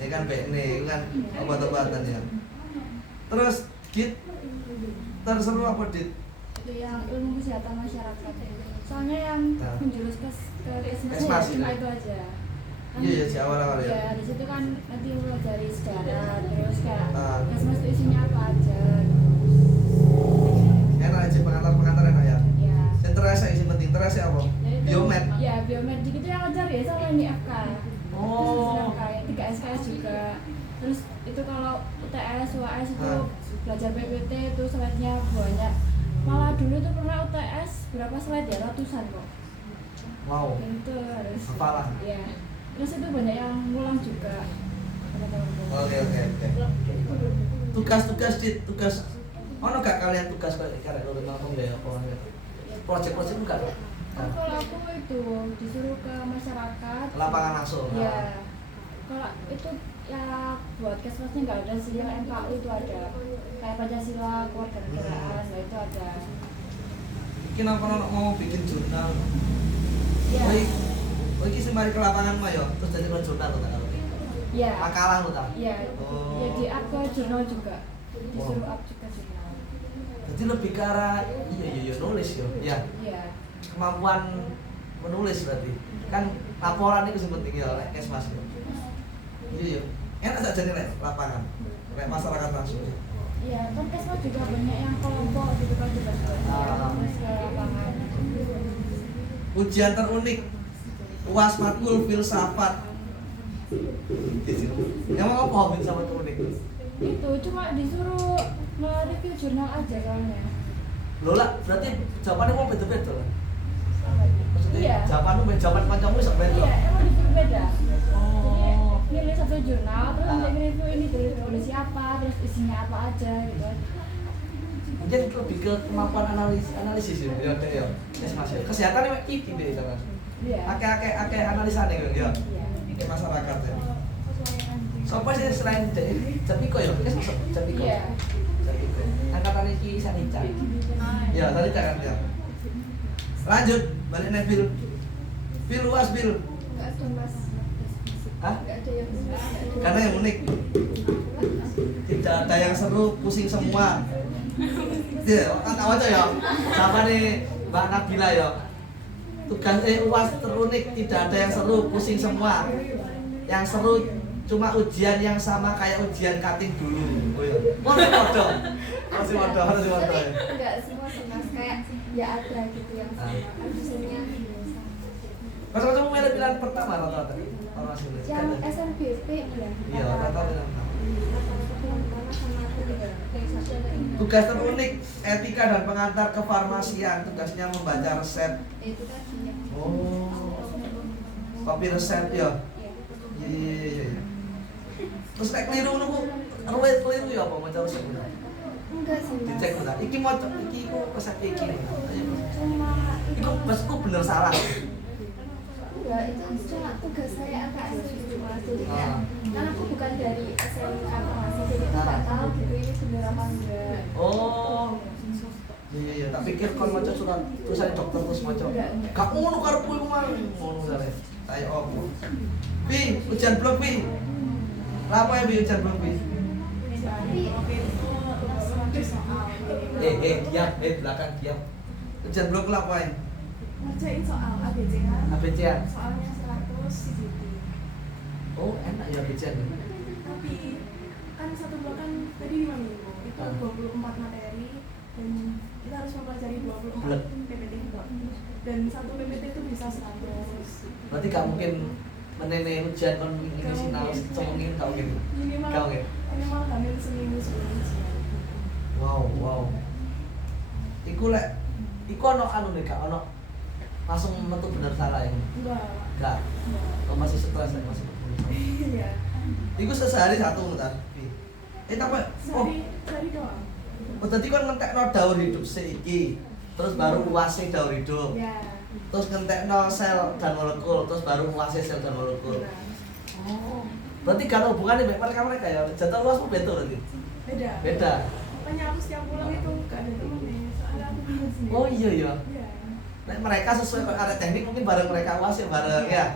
Ya kan bekne, itu kan obat-obatan ya. Terus Dit, terseru apa Dit? Itu yang ilmu kesehatan masyarakat. Soalnya yang Nah. menjurus ke Kesmas kesmas itu. cuma itu aja. Kan, Iya ya, si awal-awal ya. ya di situ kan nanti mulai dari sejarah, terus kayak Ah. kesmas itu isinya apa aja. Enak aja pengantar-pengantar enak ya. Ya. Yang terasa yang penting terasa apa? Dan itu- Biomed. Ya, biomed itu yang ajar ya sama ini FK. Oh. Terus kayak 3 SKS juga. Terus itu kalau UTS, UAS itu Ah. belajar PPT itu slide-nya banyak. Malah dulu tuh pernah UTS berapa slide ya? Ratusan kok. Wow. Dan itu harus Hafalan. ya. Terus itu banyak yang ngulang juga. Oke. Tugas-tugas Dit, tugas. Ono gak kalian tugas kayak karek lho ngomong ya apa? Project-project enggak? Kan kalau aku itu disuruh ke masyarakat. Lapangan langsung. Ya. Kalau itu ya buat kesmasnya nggak ada sih, yang MKU itu ada. Kayak Pancasila, kewarganegaraan, nah itu ada. Iki napa mau bikin jurnal? Ya. Oh iki sing mari ke lapangan mah ya, terus dadi jurnal kok tak karo. Ya. Makalah kok tak. Ya. Oh. Ya di up ke jurnal juga. Disuruh up juga jurnal. Jadi lebih ke arah iya nulis ya. Ya, Iya. kemampuan menulis berarti. Kan laporan itu sing penting ya lek Kesmas ya. Iya. Enak saja nih lek lapangan. Lek masyarakat langsung. Iya, kan kesmas juga banyak yang kelompok gitu kan juga. Terus ke lapangan. Ujian terunik UAS matkul filsafat. Emang apa filsafat terunik? Itu cuma disuruh nge-review jurnal aja soalnya. Loh lah, berarti jawabannya mau beda-beda lah. Maksudnya Iya. jawabanmu beda jawaban kancamu iso beda. Iya, emang beda. Oh. Jadi milih satu jurnal, terus Ah. nanti review ini tulis siapa, terus isinya apa aja gitu. Mungkin lebih ke kemampuan analisis ya, ya Dek ya. Yes Mas ya. Kesehatan ini iki Dek kan. Iya. Akeh analisane kan ya. Iya. Ke masyarakat ya. Sesuai Sopo sih selain Dek Japiko ya? Yes Mas Japiko. Iya. Japiko. Angkatan iki Sanica. Ah, Ya, tadi kan ya. Lanjut, balik nih Bil. Bil luas Bil. nggak ada mas, Hah? nggak ada yang unik, nggak ada. Karena yang unik. Tidak ada yang seru, pusing semua. Iya, kan tahu aja ya. Siapa nih Mbak Nabila ya? Tugas UAS terunik, tidak ada yang seru, pusing semua. Yang seru cuma ujian yang sama kayak ujian cutting dulu. Oh iya. Masih waduh. Masih waduh, masih waduh. Tapi nggak semua sih mas, kayak ya ada gitu yang sama, jurusannya biasa. Mas kamu milih pilihan pertama rata-rata. Farmasi ini. Yang SNBP ya. Iya, rata-rata yang pertama. Sama aku juga. Kayak satu ada ini. Tugas terunik etika dan pengantar kefarmasian, tugasnya membaca resep. Itu tadi ya. Oh, kopi resep ya. Iya. Iya. Terus nek keliru niku ruwet keliru ya apa maca resep. Enggak sih mas. Dicek udah. Iki maca iki ku resep iki. Cuma Iku mesku bener salah. enggak, itu cuma tugas saya agak gitu mas. Jadi kayak kan aku bukan dari SMK farmasi, jadi aku nggak tahu gitu ini bener apa enggak. Oh. Iya, tak pikir kon maca surat tulisan dokter terus maca. Gak ngono karepku iku mah. Ngono jare. Kayak opo. Pi, ujian blok pi. Apa ya bi ujian blok pi? Tapi Diam, belakang diam. Ujian blok lah apa ya? ngerjain soal ABC kan, ABC-an. soalnya 100 CGT. Oh, enak ya ABC-an. Tapi kan satu blok kan tadi 5 minggu, itu 24 materi dan kita harus mempelajari 24 Blok. PPT blok. Dan satu PPT itu bisa 100. Berarti gak mungkin menene ujian kon ini sinau semungkin gak mungkin. Minimal Gak mungkin. minimal hamil seminggu sebelum ujian. Wow. Iku lek iku ono anu nih gak ono langsung metu bener salah ini. Enggak. Gak. Oh, masih stres ya, masih. Iya. Iku sehari satu ntar. Tapi oh, Sehari doang. berarti kan ngentekno daur hidup seiki. Terus baru uase daur hidup. Ya. Terus ngentekno sel dan molekul, terus baru uase sel dan molekul. Benar. Oh. Berarti gak ada hubungannya mereka ya. Jadwal luasmu beda berarti. Beda. Beda. Makanya aku setiap pulang itu gak ada temennya, soalnya aku bingung sendiri. Oh iya ya. Iya. Nek mereka sesuai kok ada teknik mungkin bareng mereka uas ya bareng ya.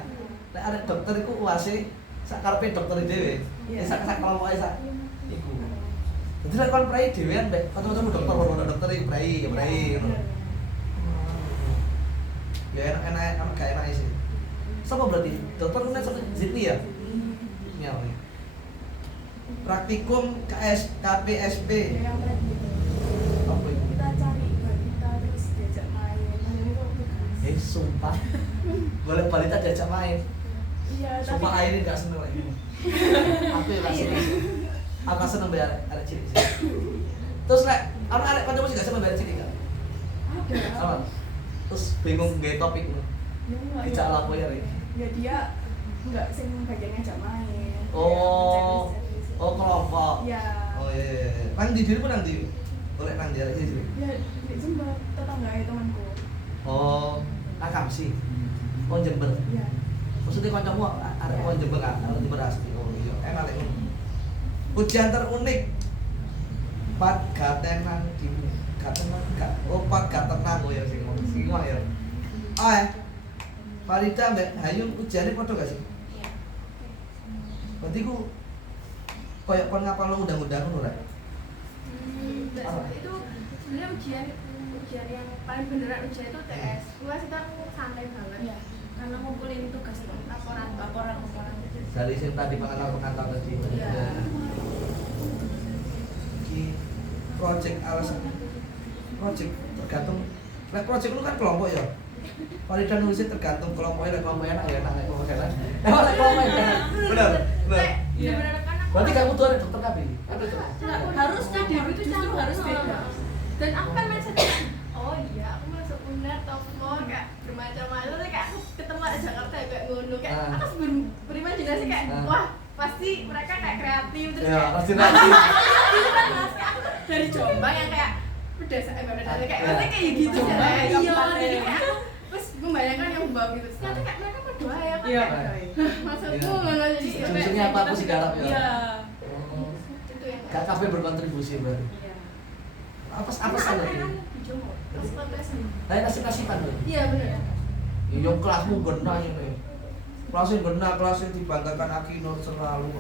Nek ada dokter iku uase sak karepe dokter dhewe. Iya. Sak kelompoke sak iku. Jadi nek kon prei dhewean mbek kanca-kancamu dokter ono dokter iku prei ya prei ngono. Ya enak gak enak sih. Sapa berarti? Dokter ku nek sapa Zidni ya? Ya. Praktikum KPSP. Ya, yang tadi gitu. Apa itu? Kita cari balita terus diajak main. Dan itu tugas. Sumpah. Boleh balita diajak main. Iya, tapi Sumpah Airin gak seneng lagi. Aku ya gak seneng. Aku gak seneng bayar arek cilik sih. Terus nek ana arek kancamu sih gak seneng bayar cilik gak? ada. Sama. Terus bingung nggawe topik lu. Ya, enggak, Dijak ya. lapo ya Rik? Ya dia enggak sing bagian ngajak main. Oh. Checklist. Oh kelompok. Ya. Oh iya. Nang di dirimu nang di. Boleh nang di arek sini. Ya, di Jember tetangga ya temanku. Oh, Akam sih. Oh Jember. Iya. Maksudnya kancamu arek wong Jember kan, arek Jember asli. Oh iya, enak lek ngono. Ujian terunik. Pat gatenan di gatenan gak. Oh, pat gatenan oh ya sing ngono. Sing ngono ya. Ah. Farida mbak Hayum ujiannya padha gak sih? Iya. Berarti ku koyo kon ngapal lo undang-undang ngono rek. Nggak seperti itu. Sebenarnya ujian yang paling beneran ujian itu TS. Luas itu aku santai banget. Iya. Karena ngumpulin tugas itu Laporan. laporan. Dari sing tadi pengantar tadi. Iya. Ki project alasan project tergantung lek project lu kan kelompok ya. Farida nulisnya tergantung kelompoknya, lek kelompoknya enak ya enak, lek kelompoknya enak. Lek kelompoknya enak. Bener. Bener. Bener-bener kan aku. Berarti kamu tuh ada dokter KB. Ada tuh. Harusnya diri itu justru harus beda. Dan aku kan mindsetnya, oh iya aku masuk UNER, TOEFL, kayak ngono kayak Ah. aku berimajinasi kayak Ah. wah pasti mereka kayak kreatif terus Ya, kayak pasti nanti. gitu kan mas kayak aku dari Jombang yang kayak pedesaan kayak Ya. maksudnya kayak gitu Jombang, ya iya kabupaten. jadi kayak aku terus membayangkan yang bau gitu ternyata kayak mereka berdoa ya kan Iya. kayak, maksudku Iya. ngono jadi Ujung-ujungnya apa aku sih garap ya. Iya. Oh. itu yang Gak kabeh berkontribusi berarti. Iya. Apa saja anak-anak ini? di Jombang pas kontes Lah nasib-nasiban lho. iya bener Yo kelasmu genah ini. Kelasnya genah, kelasnya dibanggakan Akino selalu.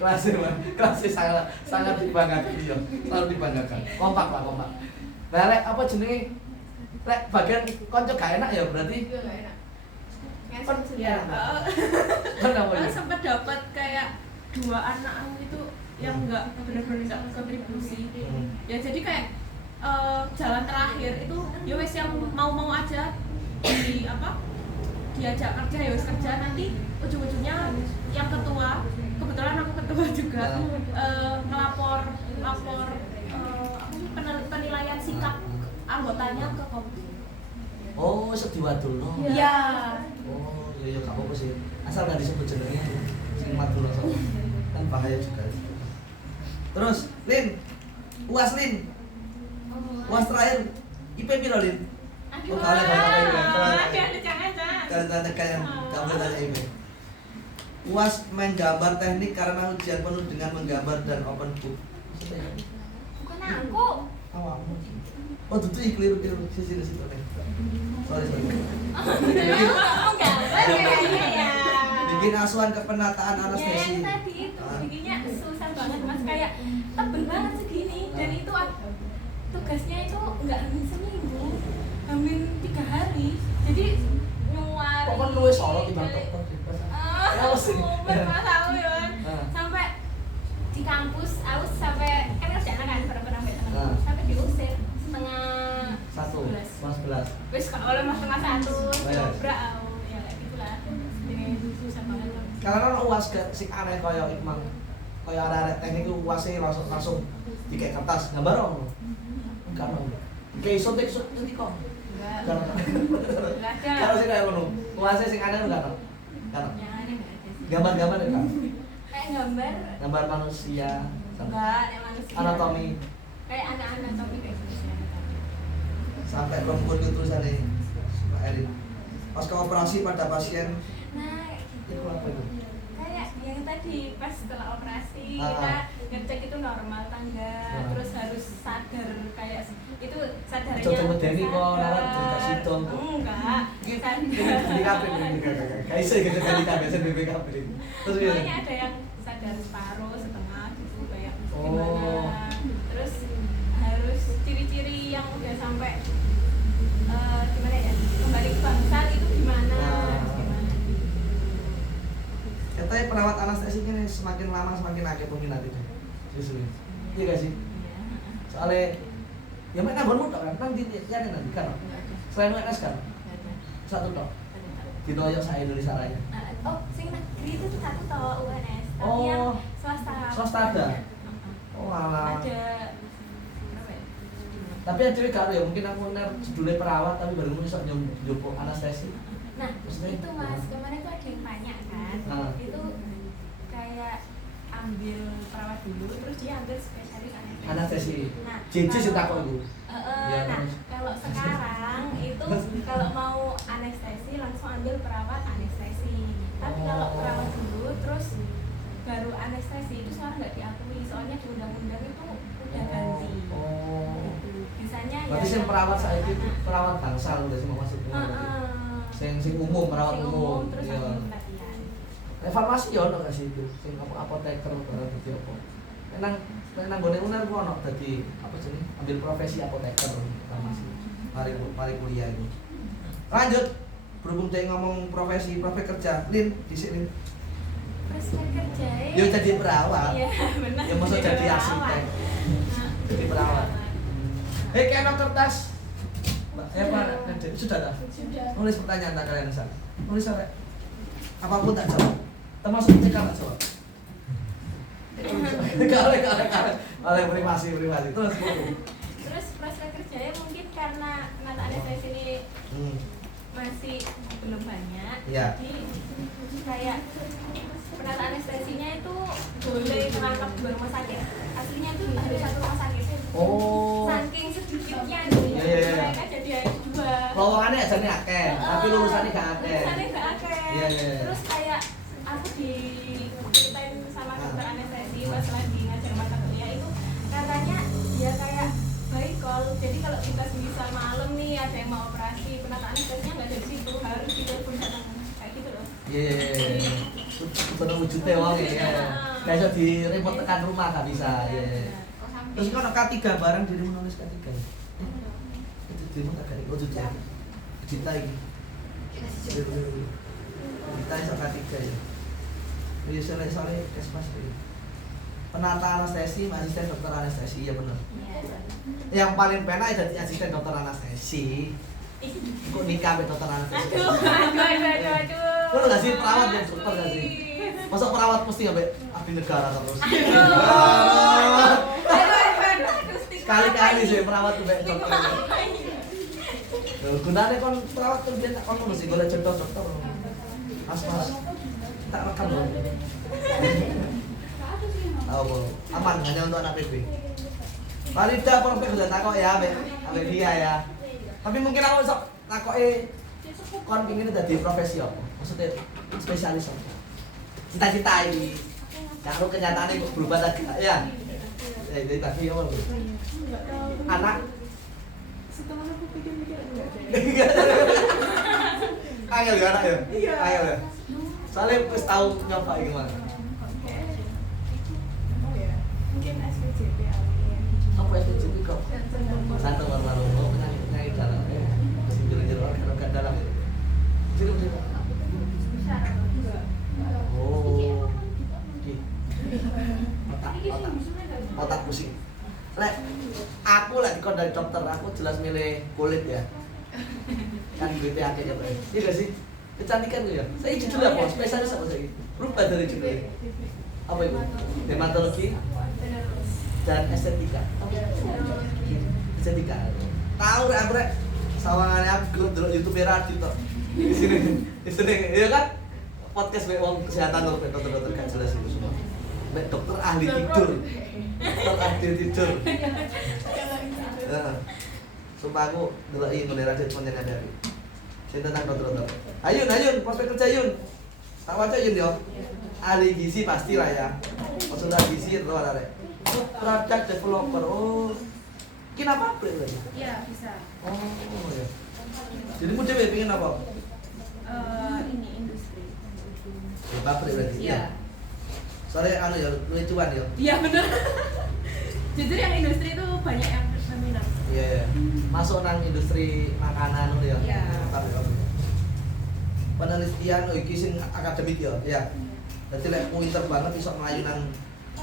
kelasnya sangat dibanggakan iya, selalu dibanggakan. Kompak Pak, kompak. Lah lek apa jenenge? Lek bagian konco gak enak ya berarti juga gak enak ngasih Kan sendiri iya. kan apa ya? Sempat dapat kayak 2 anak itu yang enggak benar-benar enggak kontribusi. Ya jadi kayak jalan terakhir itu ya wes yang mau aja di apa diajak kerja ya wes kerja nanti ujung-ujungnya yang ketua kebetulan aku ketua juga ngelapor penilaian sikap anggotanya ke komisi. Oh, sedih waduno. Iya. Oh, iya gak apa-apa sih. Asal gak disebut jenenge sing maduno soalnya. Kan bahaya juga. Terus, Lin. UAS Lin. UAS terakhir IP piro Lin? Oh, kalah. Jangan tanya IP. UAS main gambar teknik karena ujian penuh dengan menggambar dan open book. bukan aku Awakmu. Oh, itu keliru sisi situ nih. Sorry. Bikin asuhan kepenataan anestesi. Ya, tadi itu bikinnya susah banget mas, kayak tebel banget segini dan itu tugasnya itu nggak hamil seminggu, hamil 3 hari, jadi nyuari. Kok kan luwe sorot timbang dokter. Ya, wes. Mas aku ya, Ah. sampai di kampus, aku sampai kan kerjaan kan bareng-bareng sama teman, Ah. sampai diusir setengah 11. Wis kalau oleh mas setengah 1, iya. dobrak aku, ya kayak gitulah, jadi susah banget. Kalau kan UAS gak sing aneh kaya Ikmang. Kaya arek-arek teknik ku UAS-e langsung dikek kertas gambar ono. Enggak ono. Kayak iso tek kok. Enggak, Enggak ono. enggak ada. Kalau sing kaya ngono, UAS-e sing aneh enggak ono. Enggak ono. Yang aneh enggak ada sih. Gambar-gambar ya kan. Kayak gambar, Gambar manusia, enggak, yang manusia. anatomi, Kayak anak anatomi kayak gitu sih. sampai lembut itu tulisannya Pak Erin. Pas ke operasi pada pasien Nah, kayak gitu. itu apa itu? Kayak yang tadi pas setelah operasi Ah. kita ngecek itu normal tangga, Ah. terus harus sadar kayak itu sadarnya. Coba medeni kok, sadar. nalar cerita sidong kok. Enggak, Ini sadar. BPKB ini gak iso gitu kan biasa BPKB. Terus ya. Pokoknya ada yang sadar separuh, setengah gitu kayak Oh. gimana. Terus harus ciri-ciri yang udah sampai gimana ya, kembali ke bangsat itu gimana, Nah. gimana. Katanya perawat anestesi ini semakin lama semakin akeh peminatnya. Justru. Iya gak sih? Iya. Soalnya ya main nanggon tok kan, nanti nanti kan. Selain UNS kan, satu tok. Ditoyok saya Indonesia Raya. Oh, sing negeri itu satu toh UNS, tapi Oh. yang swasta. Swasta ada? Oh alah. Ada berapa ya? Tapi akhirnya gak ada ya, mungkin aku ner judulnya perawat tapi baru bisa nyoba anestesi. Nah, Maksudnya? itu mas, kemarin tuh ada yang tanya kan, Ah. itu kayak ambil perawat dulu, terus dia ambil spesialis anestesi. Anestesi. Nah, JJ sih kalau- takut ibu. Ya, nah, terus. kalau sekarang itu kalau mau anestesi langsung ambil perawat anestesi. Tapi kalau Oh. perawat dulu terus baru anestesi itu sekarang nggak diakui, soalnya di undang-undang itu udah ganti. Oh. Gitu. Bisanya Berarti ya sing yang perawat saya itu anak-anak. perawat bangsal udah sih maksudnya. Sing umum, perawat Sing umum. terus Iya. ambil pelatihan. Farmasi ya ono gak sih itu, sing apa apoteker barang dadi apa. Nang gone uner ku ono dadi apa jenenge? Ambil profesi apoteker farmasi. Mari kuliah ini. Lanjut. Berhubung dia ngomong profesi kerja, Lin, dhisik Lin. Terus saya kerja Ya jadi perawat. Iya, benar. Ya maksud jadi arsitek. Nah, Jadi perawat. Kena kertas. Mbak, Pak, sudah dah. sudah Nulis pertanyaan tak kalian sana. Nulis sampai apapun tak jawab. Termasuk TK tak jawab. Oleh privasi. Terus Bu. terus prospek kerjanya mungkin karena mata anestesi ini masih belum banyak. Iya. Jadi kayak penata anestesinya itu boleh merangkap 2 rumah sakit. Aslinya itu ada 1 rumah sakit. Oh. Saking sedikitnya nih, Iya, iya, iya. mereka jadi ada 2. Lowongannya ajane akeh, tapi lulusannya gak akeh. Lulusannya gak akeh. Iya, iya. Terus kayak aku diceritain sama dokter anestesi pas lagi ngajar mata kuliah itu katanya dia kayak baik call. Jadi kalau kita misal malam nih ada yang mau operasi, penata anestesinya nggak ada di situ, harus ditelepon datang kayak gitu loh. Iya. Bener wujudnya wong ya. Gak iso di remote tekan rumah gak bisa. Iya. Terus kan K3 barang jadi menulis K3. Itu demo tak gak wujud ya. Cinta iki. Kita iso K3 ya. Iya soalnya kesmas ya. Penata anestesi, asisten dokter anestesi, iya bener. Yang paling penak jadi asisten dokter anestesi. Kok nikah sama dokter anestesi? Aduh. Kok gak sih perawat dan dokter gak sih? Masa perawat mesti nggak abdi negara terus? Sekali-kali sih perawat tuh dokter. Gunanya kon perawat tuh dia kon mesti boleh contoh dokter. Mas, tak rekam loh. Oh, aman hanya untuk anak PB. Walida prospek udah takok ya, ambek dia ya. Tapi mungkin aku sok takoke kon pengin dadi profesi apa? Maksudnya spesialis apa? Cita-cita ini. Kalau kenyataannya kok berubah tadi ya. Ya itu tadi apa? Anak Setelah aku pikir-pikir enggak deh. Angel ya anak ya? Iya. Angel ya? Soalnya pas tahu nyoba gimana? Mungkin SPJP Apa SPJP kok? Santung baru-baru mau nyanyi dalam jero-jero kalau gak dalam ya? Jero-jero oh otak pusing lek aku lek kon dari dokter aku jelas milih kulit ya kan duitnya akeh ya iya gak sih? Kecantikan tuh ya? Saya judulnya apa? Spesialis apa saya? Berubah dari judulnya apa itu? Dermatologi dan estetika. Estetika. Tahu rek aku rek sawangannya aku grup dulu YouTube radio tok. Di sini ya kan podcast wong kesehatan dokter gak jelas itu semua. Dokter ahli tidur. Dokter ahli tidur. Heeh. Sumpah aku deloki ngene radio konten ada. Sing tentang dokter. Ayun, prospek kerja Ayun. Tak waca Ayun yo. Ahli gizi pastilah ya. Konsultan gizi itu ada rek. Product developer. Oh. Kenapa pabrik lagi? Iya, bisa. Oh ya. Jadi mu dhewe pengen apa? Ini industri. Pabrik lagi. Iya. Soalnya anu ya luwih cuan ya. Iya, bener. Jujur yang industri itu banyak yang berminat. Iya. Masuk nang industri makanan ya. Iya. Pabrik. Penelitian iki sing akademik ya. Iya. Dadi lek pinter banget iso mlayu nang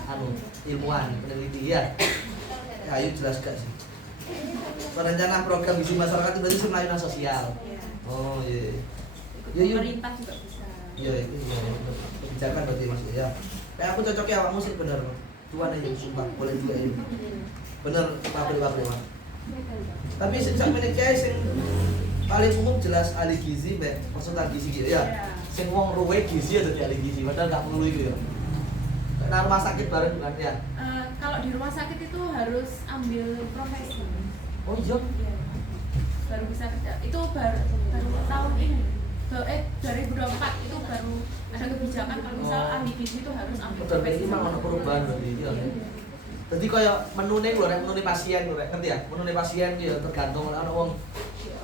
anu ilmuwan peneliti ya. Ya ayo jelas gak sih. Perencanaan program gizi masyarakat itu berarti sing mlayu nang sosial. Oh iya. Ya yuk. Pemerintah juga bisa. Iya itu ya. Kebijakan berarti maksudnya ya. Kayak aku cocoknya awakmu sih bener. Tuan aja sumpah boleh juga ini. Bener pabrik-pabrik mah. Tapi sing sakmene kae sing paling umum jelas ahli gizi mbek konsultan gizi gitu ya. Sing wong ruwe gizi ya dadi ahli gizi padahal gak perlu itu ya. Nah, rumah sakit bareng kan ya. Kalau di rumah sakit itu harus ambil profesi. Oh iya. Iya. Baru bisa kerja. Itu baru tahun ini. 2024 itu baru ada kebijakan kalau misal ahli gizi itu harus ambil Betul profesi. berarti mah ono perubahan berarti ya. Jadi kaya menune lho rek menune pasien lho rek ngerti ya? Menune pasien ya tergantung ana wong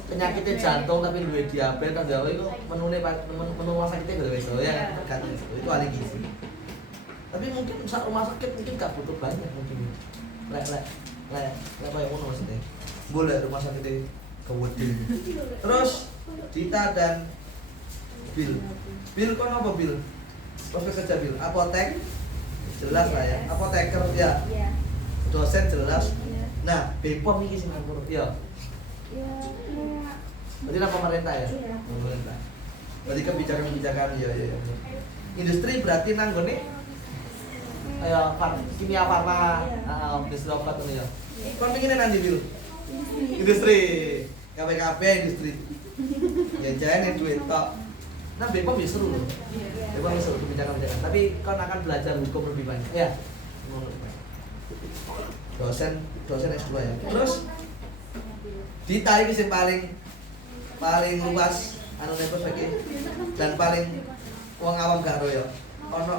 penyakitnya jantung tapi duwe diabetes kan ya itu menune menu rumah sakitnya beda-beda ya tergantung itu ahli gizi. Tapi mungkin saat rumah sakit mungkin gak butuh banyak mungkin. Lek kaya ngono maksudnya. Boleh rumah sakitnya kewedin. Terus Dita dan Bill kon apa Bill? Prospek kerja Bill, apotek jelas lah ya, apoteker ya, Iya. dosen jelas. Iya. Nah, BPOM ini sih ngatur, ya. Iya. Berarti lah pemerintah ya, Iya. pemerintah. Berarti kebijakan, ya. Industri berarti nanggone, kimia farma, industri obat ini ya. Kon pengennya nanti Bill? Industri, KPKP industri. jajan duit tok. Nah, BPOM ya seru loh. BPOM ya seru kebijakan-kebijakan. Tapi kau akan belajar hukum lebih banyak. Ya. Dosen S2 ya. Terus ditarik sing paling luas anu prospeknya dan paling wong awam gak ro ya. Ono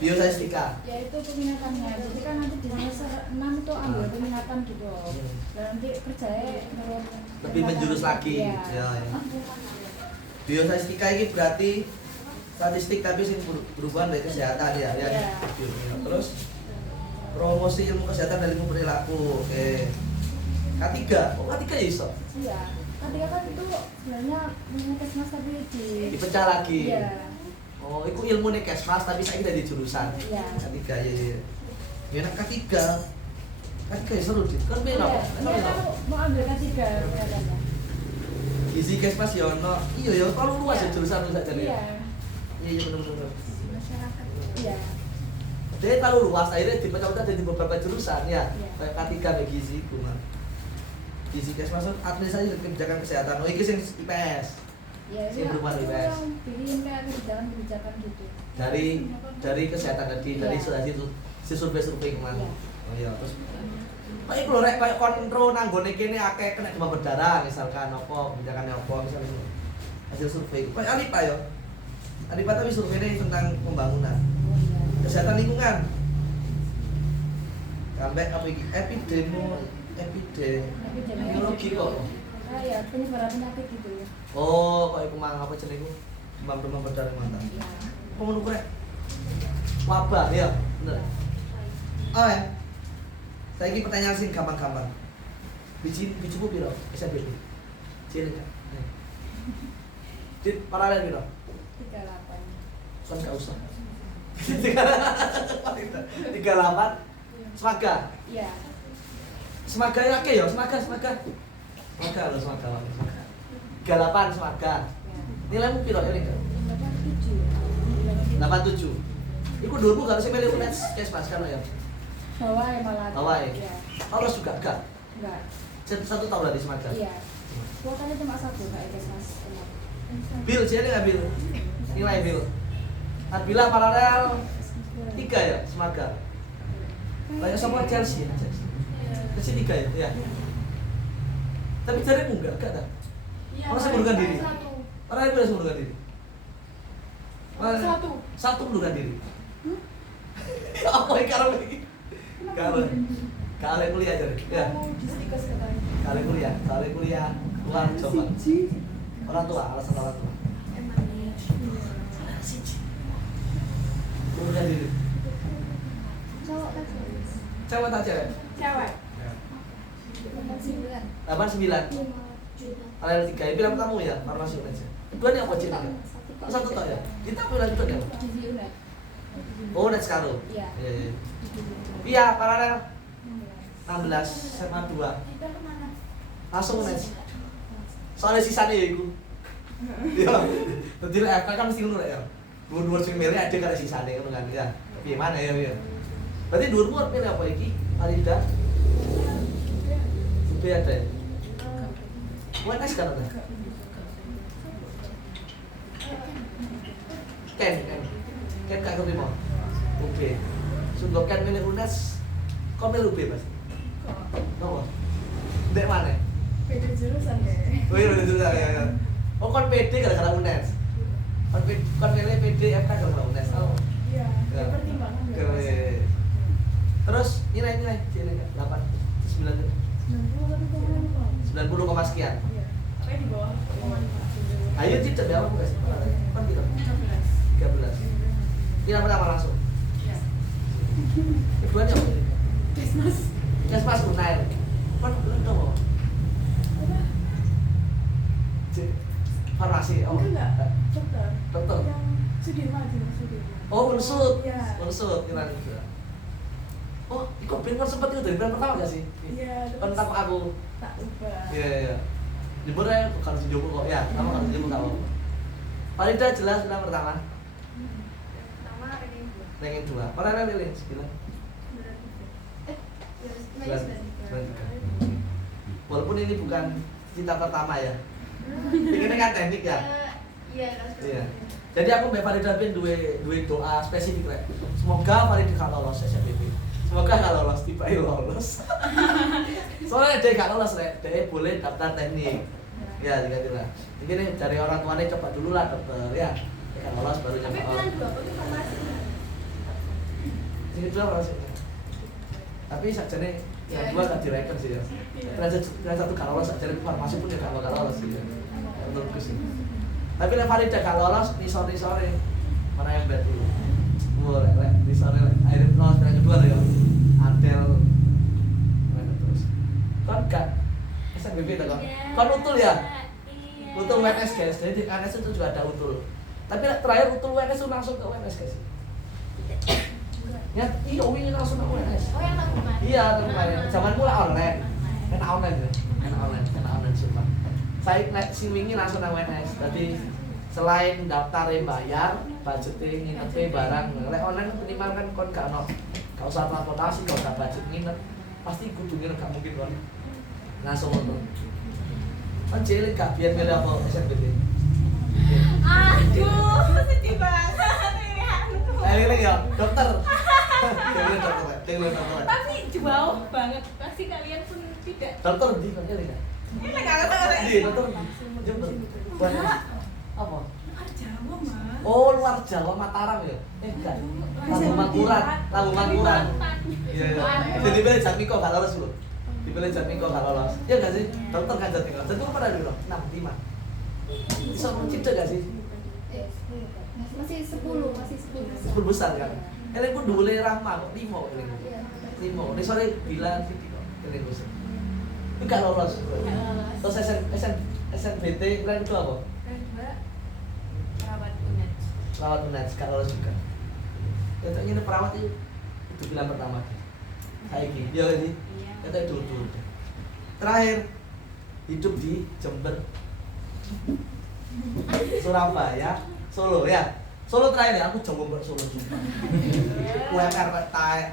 biostatistika. Ya itu peminatannya. Jadi kan nanti di semester 6 itu ambil peminatan gitu. Dan nanti kerjanya menurut Lebih menjurus lagi. Ya. Ya. Biostatistika ini berarti statistik tapi sing berhubungan dengan kesehatan ya. Ya. Terus promosi ilmu kesehatan dan ilmu perilaku. Oke. K3. Oh, K3 ya iso. Iya. Ketika kan itu sebenarnya punya kesmas tapi Dipecah lagi. Iya. Oh, itu ilmu nih kesmas tapi saya udah di jurusan. Iya. K3 ya. Ya nak K3. K3 ya seru sih. Kan beda Iya, kok. iya, aku mau ambil K3 katanya. Gizi kesmas ya ono. Iya ya, kalau luas ya jurusan lu saja Iya. Iya benar. Masyarakat. Iya. Dia terlalu luas, akhirnya dipecah-pecah jadi beberapa jurusan ya. Iya. Kayak K3 kayak gizi, kuman. Gizi kesmas administrasi dan kebijakan kesehatan. Oh, ini sing IPS. Ya, Sing berhubungan itu IPS. yang bikin kayak kebijakan gitu. Dari kesehatan tadi, dari Iya. si survei kemana? Iya. Oh iya, terus kayak iku lho rek kayak kontrol nanggone kene akeh kena demam berdarah misalkan apa kebijakannya apa misalnya hasil survei. Kayak Alipa ya. Alipa tapi surveinya tentang pembangunan. Oh iya. Kesehatan lingkungan. Sampai apa iki? Epidemiologi kok. Ya, penyebaran penyakit gitu ya. Oh, kok iku mang apa jenenge iku? Demam berdarah mantan. Iya. Apa ngono rek? Wabah ya, bener. Oh ya. Saiki pertanyaan sing gampang-gampang. Bijimu piro? SMP. Cilik kan. Dit paralel piro? 38. Kan gak usah. 38 Semaga. Iya. Semaga ya akeh ya, semaga. Semaga lho, semaga. 38 semaga. Nilaimu piro ya ning? 87. 87. Iku dhuwurmu gak harus milih UNES Kesmas kan ya? Bawah ya malah. Bawah ya? Iya. Harus juga enggak? Enggak. Satu tahun dari semaga. Iya. Kuotanya cuma 1 Kak Kesmas. Bil, sini nggak bil? Nilai bil. Nabila paralel 3 ya, semaga. Kayak sama Chelsea. Chelsea 3 ya? Iya. Tapi jarimu enggak ada. Iya, Orang mengundurkan diri. satu. Orang itu harus mengundurkan diri. Satu. Satu mengundurkan diri. Apa yang kalau ini? Kalau kuliah jadi. Ya. Mau di stikas katanya. Kalau kuliah keluar coba. Orang tua, alasan orang tua. Mengundurkan diri. Cowok kan. Cewek tak cewek? Cewek. 89. Paralel 3. Ini bilang kamu ya, farmasi aja. Kedua ini apa cewek? Satu tak ya? Kita bilang itu ya. Gizi unet. Oh, udah sekarang. Iya. Iya. Iya, paralel 16 SMA 2. Langsung Nes. Soalnya sisanya ya iku. Iya. Dadi lek FK kan mesti ngono rek ya. Dhuwur-dhuwur sing milih ada kada sisane ngono kan ya. Piye mana ya piye. Berarti dhuwurmu milih apa iki? Alida. Sudah ada. Ya? UNS kan ada. Ken gak keterima. UB. Sungguh Ken milih UNES. Kok milih UB, Mas? Kenapa? Dek mana? Beda jurusan deh. Oh iya udah jurusan ya. Oh kon PD gara-gara UNES. Kon milih PD FK gara-gara UNES. Oh. Iya, Ya. pertimbangan. Oke. Terus nilai sini 8 9 90, sekian. Iya. Tapi di bawah omongan. Ayo tidak berapa guys? Kan kita 13. Ini pertama langsung. Iya. Kedua nya apa? Kesmas. Kesmas Unair. Kan belum tahu. Farmasi. Oh. Enggak. Dokter. Dokter. Yang Sudirman. Oh, unsur. Iya. Unsur kira juga. Oh, ikut bin kan sempat itu dari bulan pertama gak sih? Iya. Kan tak aku. Tak ubah. Iya. Jemur ya bukan sejumur kok. Ya, nama kan sejumur kamu. Paling dah jelas bulan pertama. Pertama ranking 2. Ranking 2. Paralel ini 9. Ya, Walaupun ini bukan cinta pertama ya. Ini kan teknik ya. Iya, kelas Iya. 12. Jadi aku Mbak Farida Bin duwe doa spesifik rek. Semoga Farida gak lolos SNMPTN. Semoga gak lolos, tiba-tiba lolos. Soalnya dia gak lolos rek, dia boleh daftar teknik. Ya, gitu lah. Mungkin dari orang tuanya coba dulu lah dokter ya. Dia gak lolos baru Tapi nyoba. pilihan 2 aku tuh farmasi. Sini dua orang sih. Tapi sakjane yang dua gak direken sih ya. Kelas satu gak lolos, sakjane farmasi pun ya gak bakal lolos sih ya. Menurutku sih. Tapi nek Farida gak lolos di sore-sore mana yang bed dulu. Boleh, di sore akhirnya lolos yang kedua ya. Adel terus. Kan gak SNBP itu kan. Kan utul ya? Utul WNS guys. Jadi di WNS itu juga ada utul. Tapi terakhir utul WNS itu langsung ke WNS guys. Ya, iya wingi langsung ke WNS. Oh, yang tabungan. Iya, kemarin zaman mula online. Kena online ya. Kena online sumpah. Saya nek sing wingi langsung nang WNS. Jadi selain daftarin bayar, budgeting, nginep barang, lek online minimal kan kon gak ono. Gak usah transportasi, gak usah budget nginep. Pasti kudu nginep gak mungkin kon. Langsung nonton. Kan cilik gak biar milih apa SNBT. Aduh, sedih banget ini anu. Ini ya, dokter. Dengar dokter. Tapi jauh banget, pasti kalian pun tidak. Dokter di kan ya. Ini nggak tahu. Di dokter di. Jember. Apa? Luar Jawa, Mas. Oh, luar Jawa Mataram ya? Enggak. Labu Mangkuran. Iya, iya. Jadi pilih Jatmiko gak lolos loh. Dipilih Jatmiko gak lolos. Iya gak sih? Dokter kan Jatmiko. Jatmiko pada dulu 6, 5. Bisa mencipta gak sih? Masih 10, masih 10. 10 besar kan? Ini pun dulu Rahma kok 5 ini. 5. Ini sore bilang titik kok. Ini besar. Itu gak lolos. Terus SNBT rank itu apa? Rank 2 perawat UNED. Perawat UNED, gak lolos juga. Ya tak ingin perawat itu pilihan pertama. Saiki, iya kan sih? Iya. Kita dulu. Terakhir hidup di Jember, Surabaya, Solo ya. Solo terakhir ya, aku coba buat Solo juga. UMR taek,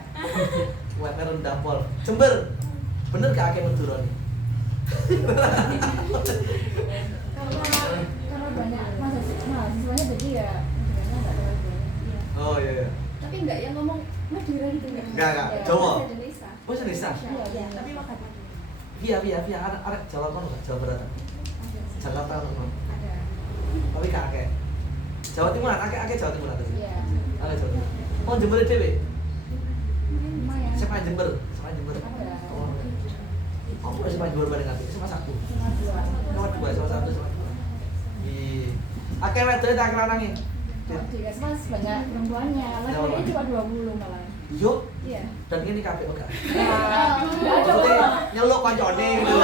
UMR rendah pol. Jember, bener gak akeh Madura nih? Karena banyak mahasiswanya jadi ya Maduranya nggak terlalu banyak. Oh iya iya. Tapi nggak yang ngomong Madura gitu nggak? Nggak, Ya, Jawa. bahasa Indonesia. Oh Indonesia. Iya, Tapi makan. Via arek Jawa kan enggak? Jawa Barat. Jakarta kan. Ada. Tapi gak akeh. Jawa Timur akeh Jawa Timur ada. Iya. Akeh Jawa Timur. Oh Jember dhewe. Lumayan. SMA Jember. Ada. Oh. Aku udah SMA Jember bareng aku. SMA 1. Cuma 2. SMA 2, SMA 1, SMA 2. Iya. Akeh wedoke tak kelanange. Kalau di Kesmas banyak perempuannya, laki-laki cuma 20 malah. Yo, Iya. dan ini KPO gak? Ya, Maksudnya nyeluk koncone gitu.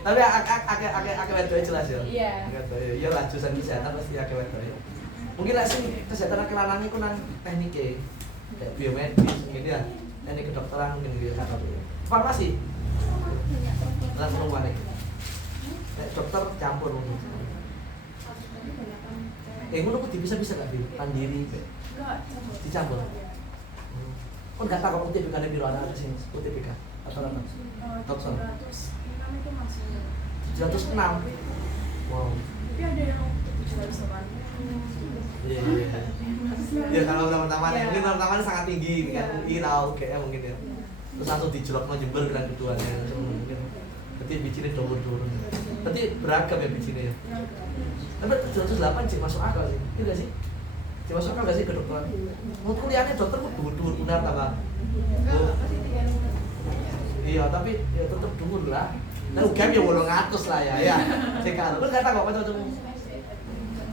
Tapi akeh wedoke jelas ya. Iya. Iya lah jurusan kesehatan pasti akeh wedoke. Mungkin lah sing kesehatan akeh lanang iku nang teknik e. Kayak biomedis mungkin ya. Teknik kedokteran mungkin gitu kan. Farmasi. Banyak perempuan. Lah perempuan iki. Nek dokter campur mungkin. Ngono kok bisa-bisa gak Bil? Pandiri Enggak. dicampur. Kon gak takut UTBK nek biro anak sing UTBK rata-rata. Dokter. 706 itu masih. 706. Wow. Tapi ada yang 708. Iya. Ya kalau pertama mungkin pertama sangat tinggi kan UI tahu kayaknya mungkin ya. Terus langsung dijelok no Jember bilang keduanya mungkin. Berarti bijinya turun. Berarti beragam ya bijinya ya. Tapi 708 sih masuk akal sih. Iya gak sih? Sih masuk akal gak sih kedokteran? Mau kuliahnya dokter kok dhuwur benar tambah. Iya, tapi ya tetep dhuwur lah. Nah, UGM ya 800 lah ya. Ya. Sing karo. Lu gak tahu apa cocokmu?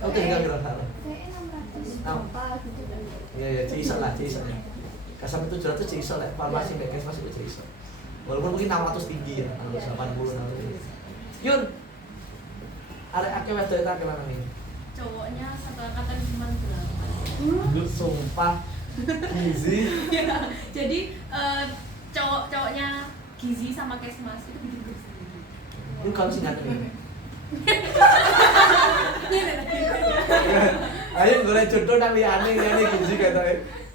Oke, enggak kira kira. Kayaknya 600 berapa gitu kan. Iya, ciso lah, ciso ya. Gak sampai 700 ciso lah. Farmasi kayak kes masih ciso. Walaupun mungkin 600 tinggi ya, 680 Yun, arek akeh wedok tak kelanang iki. Cowoknya satu angkatan cuma 8. Lu sumpah gizi. Jadi cowoknya gizi sama kesmas itu bikin grup sendiri. Lu kalau sing ngateni. Ayo golek jodoh nang liyane ngene gizi katoke.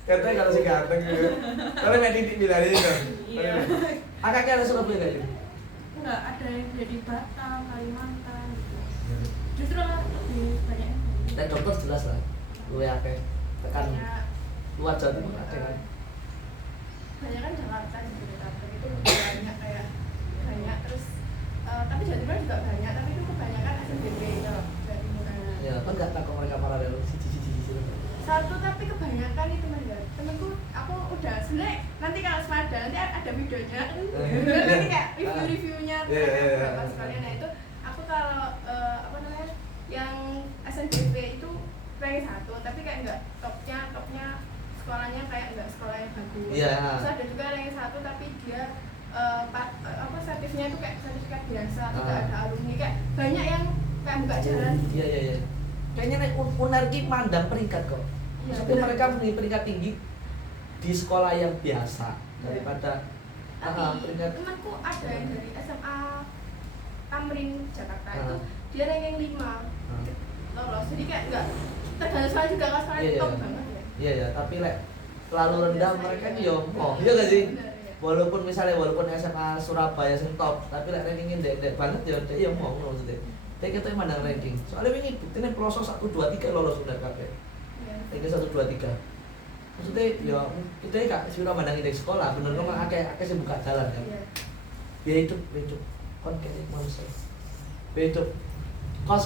Katanya kalau sing ganteng gitu. Kalau mek titik bilane itu. Iya. Akaknya ada Surabaya nggak ini? Enggak, ada yang dari Batam, Kalimantan gitu. Justru lebih banyak yang dari- Dan dokter jelas lah, luwe akeh tekan Banyak luar Jawa Timur akeh kan. banyak kan Jakarta Jabodetabek itu lebih banyak kayak banyak terus tapi Jawa Timur juga banyak tapi itu kebanyakan SNBP itu Jawa Timur. Ya, kan nggak takut mereka paralel siji. Satu tapi kebanyakan itu mas ya temenku aku udah sebenarnya nanti kalau semada nanti ada videonya nanti kayak review-reviewnya berapa sekalian. Nah itu aku kalau apa namanya yang SNBP itu ranking 1 tapi kayak nggak topnya sekolahnya kayak nggak sekolah yang bagus. Iya. Terus ada juga ranking 1 tapi dia apa sertifnya itu kayak sertifikat biasa tidak ada alumni kayak banyak yang kayak buka jalan. Iya. Kayaknya nek UNER ki mandang peringkat kok. Iya, Maksudnya benar. mereka memiliki peringkat tinggi di sekolah yang biasa daripada Tapi peringkat. temanku ada yang dari SMA Tamrin Jakarta itu Ah. dia ranking 5 lolos jadi kayak enggak tergantung sekolah juga kan sekolah Iya, top iya. banget ya. Iya, tapi lek terlalu rendah Biasa mereka ya. ki yo. Oh, iya gak sih? Benar, iya. Walaupun SMA Surabaya sing top, tapi lek rankingnya ndek banget ya dia yo mau maksudnya. Tapi kita mandang ranking. Soalnya wingi buktine proso 1 2 3 lolos UNER kabeh. Iya. Ranking 1 2 3. Maksudnya ya kita ya kak sira mandang indeks sekolah, bener kok akeh sing buka jalan kan. Iya. Biaya hidup kon kene manusia. Biaya hidup kos.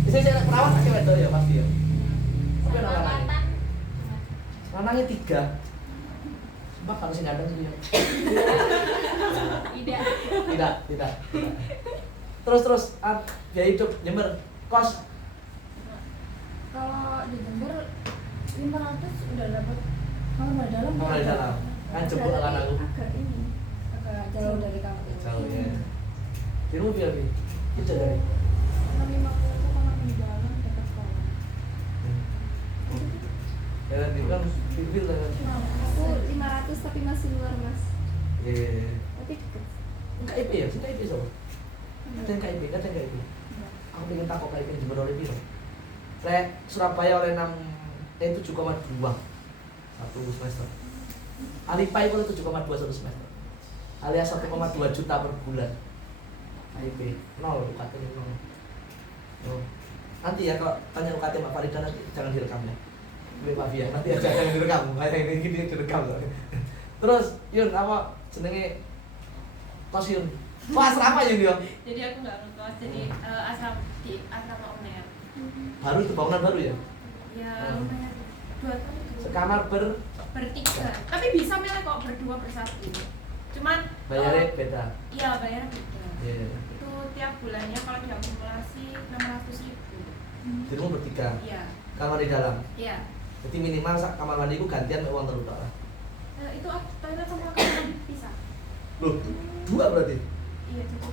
Bisa saya perawat akeh wedok ya pasti ya. Tapi ana lanang. Perawatan. Lanangnya 3. Sumpah kalau sing ganteng itu ya. Tidak. Tidak. Terus biaya hidup Jember kos. Kalau di Jember 500 udah dapat kamar dalam. Kamar dalam. Kan jemput kan aku. Agak jauh dari kampus. Jauh ya. Di rumah biar bi. Itu dari. 50 kamar di dalam dekat sekolah. Ya di kan bil kan. Aku 500 tapi masih luar mas. Iya. Tapi deket. KIP ya, sing KIP sama. Ada yang KIP, ada yang KIP. Aku pengen takut KIP di Jember oleh piro. Lek Surabaya oleh 7,2 satu semester. Alipai kalau 7,2 satu semester. Alias 1,2 juta per bulan. KIP 0 UKT 0. Oh. Nanti ya kalau tanya UKT Mbak Farida nanti jangan direkam ya. Mbak Mafia nanti aja jangan direkam. Kayak ini gini direkam loh. Terus Yun apa jenenge kos Yun? Wah asrama Yun yo. Jadi aku nggak ngekos, jadi asrama UNER. Baru itu bangunan baru ya? Ya lumayan 2 tahun itu. Sekamar Bertiga. Tapi bisa milih kok berdua bersatu. Cuman bayarnya beda. Iya bayarnya beda. Iya. Itu tiap bulannya kalau diakumulasi 600.000. Di rumah bertiga. Iya. Kamar di dalam. Iya. Jadi minimal sak kamar mandi ku gantian mek uang telu tok lah. Itu toilet sama kamar bisa. Loh, 2 berarti. Iya cukup.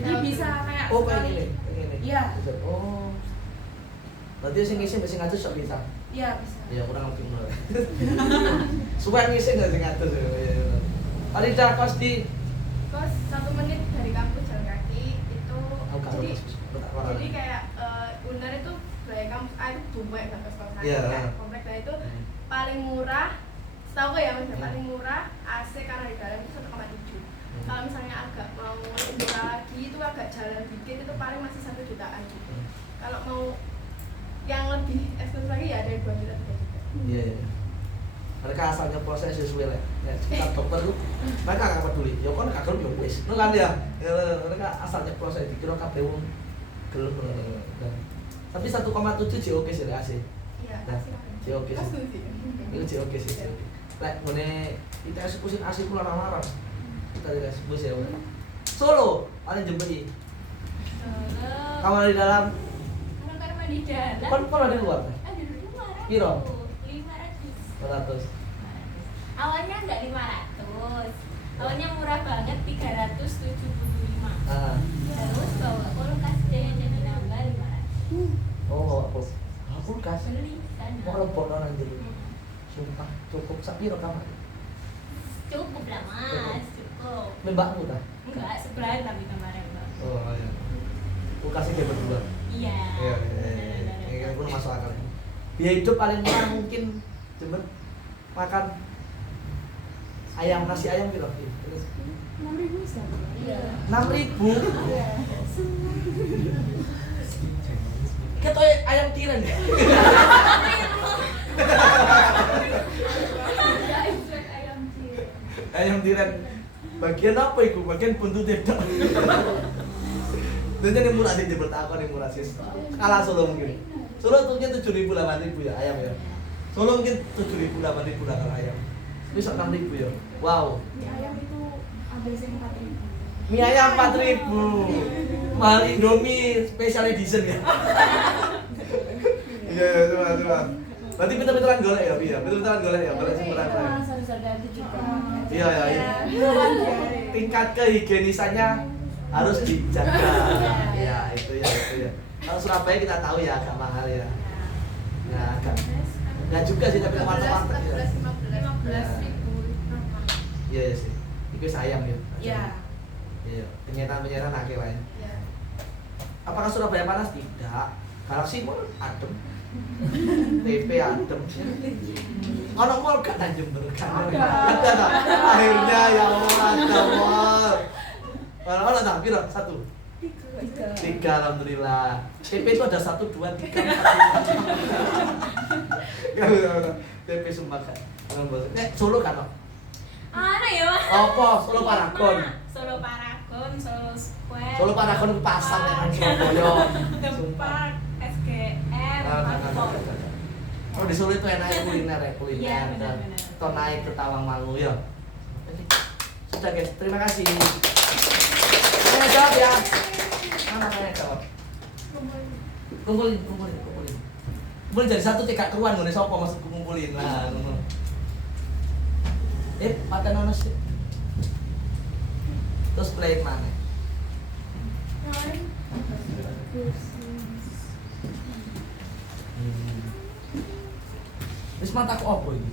Jadi bisa kayak Oh, kayak sekali. gini, kayak gini. Iya. Oh. Berarti sing ngisi sing ngatus sok bisa. Iya bisa. Ya kurang lebih bener. Supaya ngisi enggak sing ngatus ya. Iya. Farida kos di Kos 1 menit dari kampus jalan kaki itu aku kan jadi tak parah. jadi kayak UNER itu kayak kampus itu bumek nggak ke sekolah Iya. kayak komplek. Nah itu paling murah setahu gue ya mas paling murah AC karena di dalam itu 1,7. Kalau misalnya agak mau lebih murah lagi itu agak jalan dikit itu paling masih 1 jutaan gitu. Kalau mau yang lebih eksklusif lagi ya ada yang 2 juta 3 juta. Iya. Mereka asalnya proses sesuai lah. Ya, kita dokter tuh mereka nggak peduli. Ya kan gak gelem ya wis. Ngono kan ya. Ya, mereka asalnya proses dikira kabeh wong gelem. Tapi 1,7 sih oke sih AC. Iya, Nah, AC sih oke sih. Eksklusif. Itu sih oke sih. Lek ngene kita eksekusi AC ku larang-larang. Kita tidak eksekusi ya. Solo paling Jember iki. Kamar di dalam, Kamar mandi dalam. kon ada di luar. Ada 500. Piro? 500. 400. Awalnya enggak 500. Awalnya murah banget 375. Ah. Terus bawa kulkas deh jadi nambah 500. Oh, kulkas. Beli sana. Mau lebok orang jadi. Sumpah cukup sak piro kamar. Cukup lah mas, cukup. Mbakmu ta? Enggak sebelahan tapi kemarin bang. Oh iya. Kulkasnya kayak berdua. Iya. Iya. Aku masuk akal. Biaya hidup paling murah mungkin Jember makan Ayam nasi ayam piro? Terus 6.000 sekarang. Iya. 6.000. Iya. Ketoy ayam tiren ya? Ayam tiren. Bagian apa iku? Bagian buntutnya tok. Dan yang murah sih jebol takon yang murah sih. Kalah Solo mungkin. Solo tuhnya 7.000 8.000 ya ayam ya. Solo mungkin 7.000 8.000 lah kalau ayam. Bisa 6.000 ya. Wow. Mie ayam itu ada yang 4.000. Mie ayam 4.000. Mahal Indomie special edition ya. Iya, coba. Berarti pinter-pinteran golek ya, iya. Pinter-pinteran golek ya, golek sing murah. Harus ada itu juga. Iya. Tingkat kehigienisannya harus dijaga. Ya, itu ya. Kalau Surabaya kita tahu ya agak mahal ya. Nah, agak nggak juga sih tapi warteg ya. 15.000 Iya sih. Itu sayang ya. ya. Iya, penyetan akeh wae. Ya. Apakah Surabaya panas? Tidak. Galaxy Mall adem. TP adem. Ono mall gak nang Jember kan? Ada tak? Akhirnya ya Allah ada mall. Ono tak? Piro? 1. 3 alhamdulillah. TP itu ada 1 2 3 4. TP Sumpah kan. Solo kan? Ana ya, Mas. Apa? Solo Paragon. Solo Paragon, Solo Square. Solo Paragon ke pasar yang Surabaya. Sumpah. SGM, Parkpol. Oh di Solo itu enaknya kuliner ya, Iya, kuliner. benar-benar. Kita naik ke Tawangmangu ya. Sudah guys, terima kasih. Saya jawab ya. Mana saya jawab? Kumpulin. Kumpulin jadi satu tiga keruan ngene sapa maksudku ngumpulin lah ngono. Makan ono sih. Terus play mana? Wis mataku opo iki?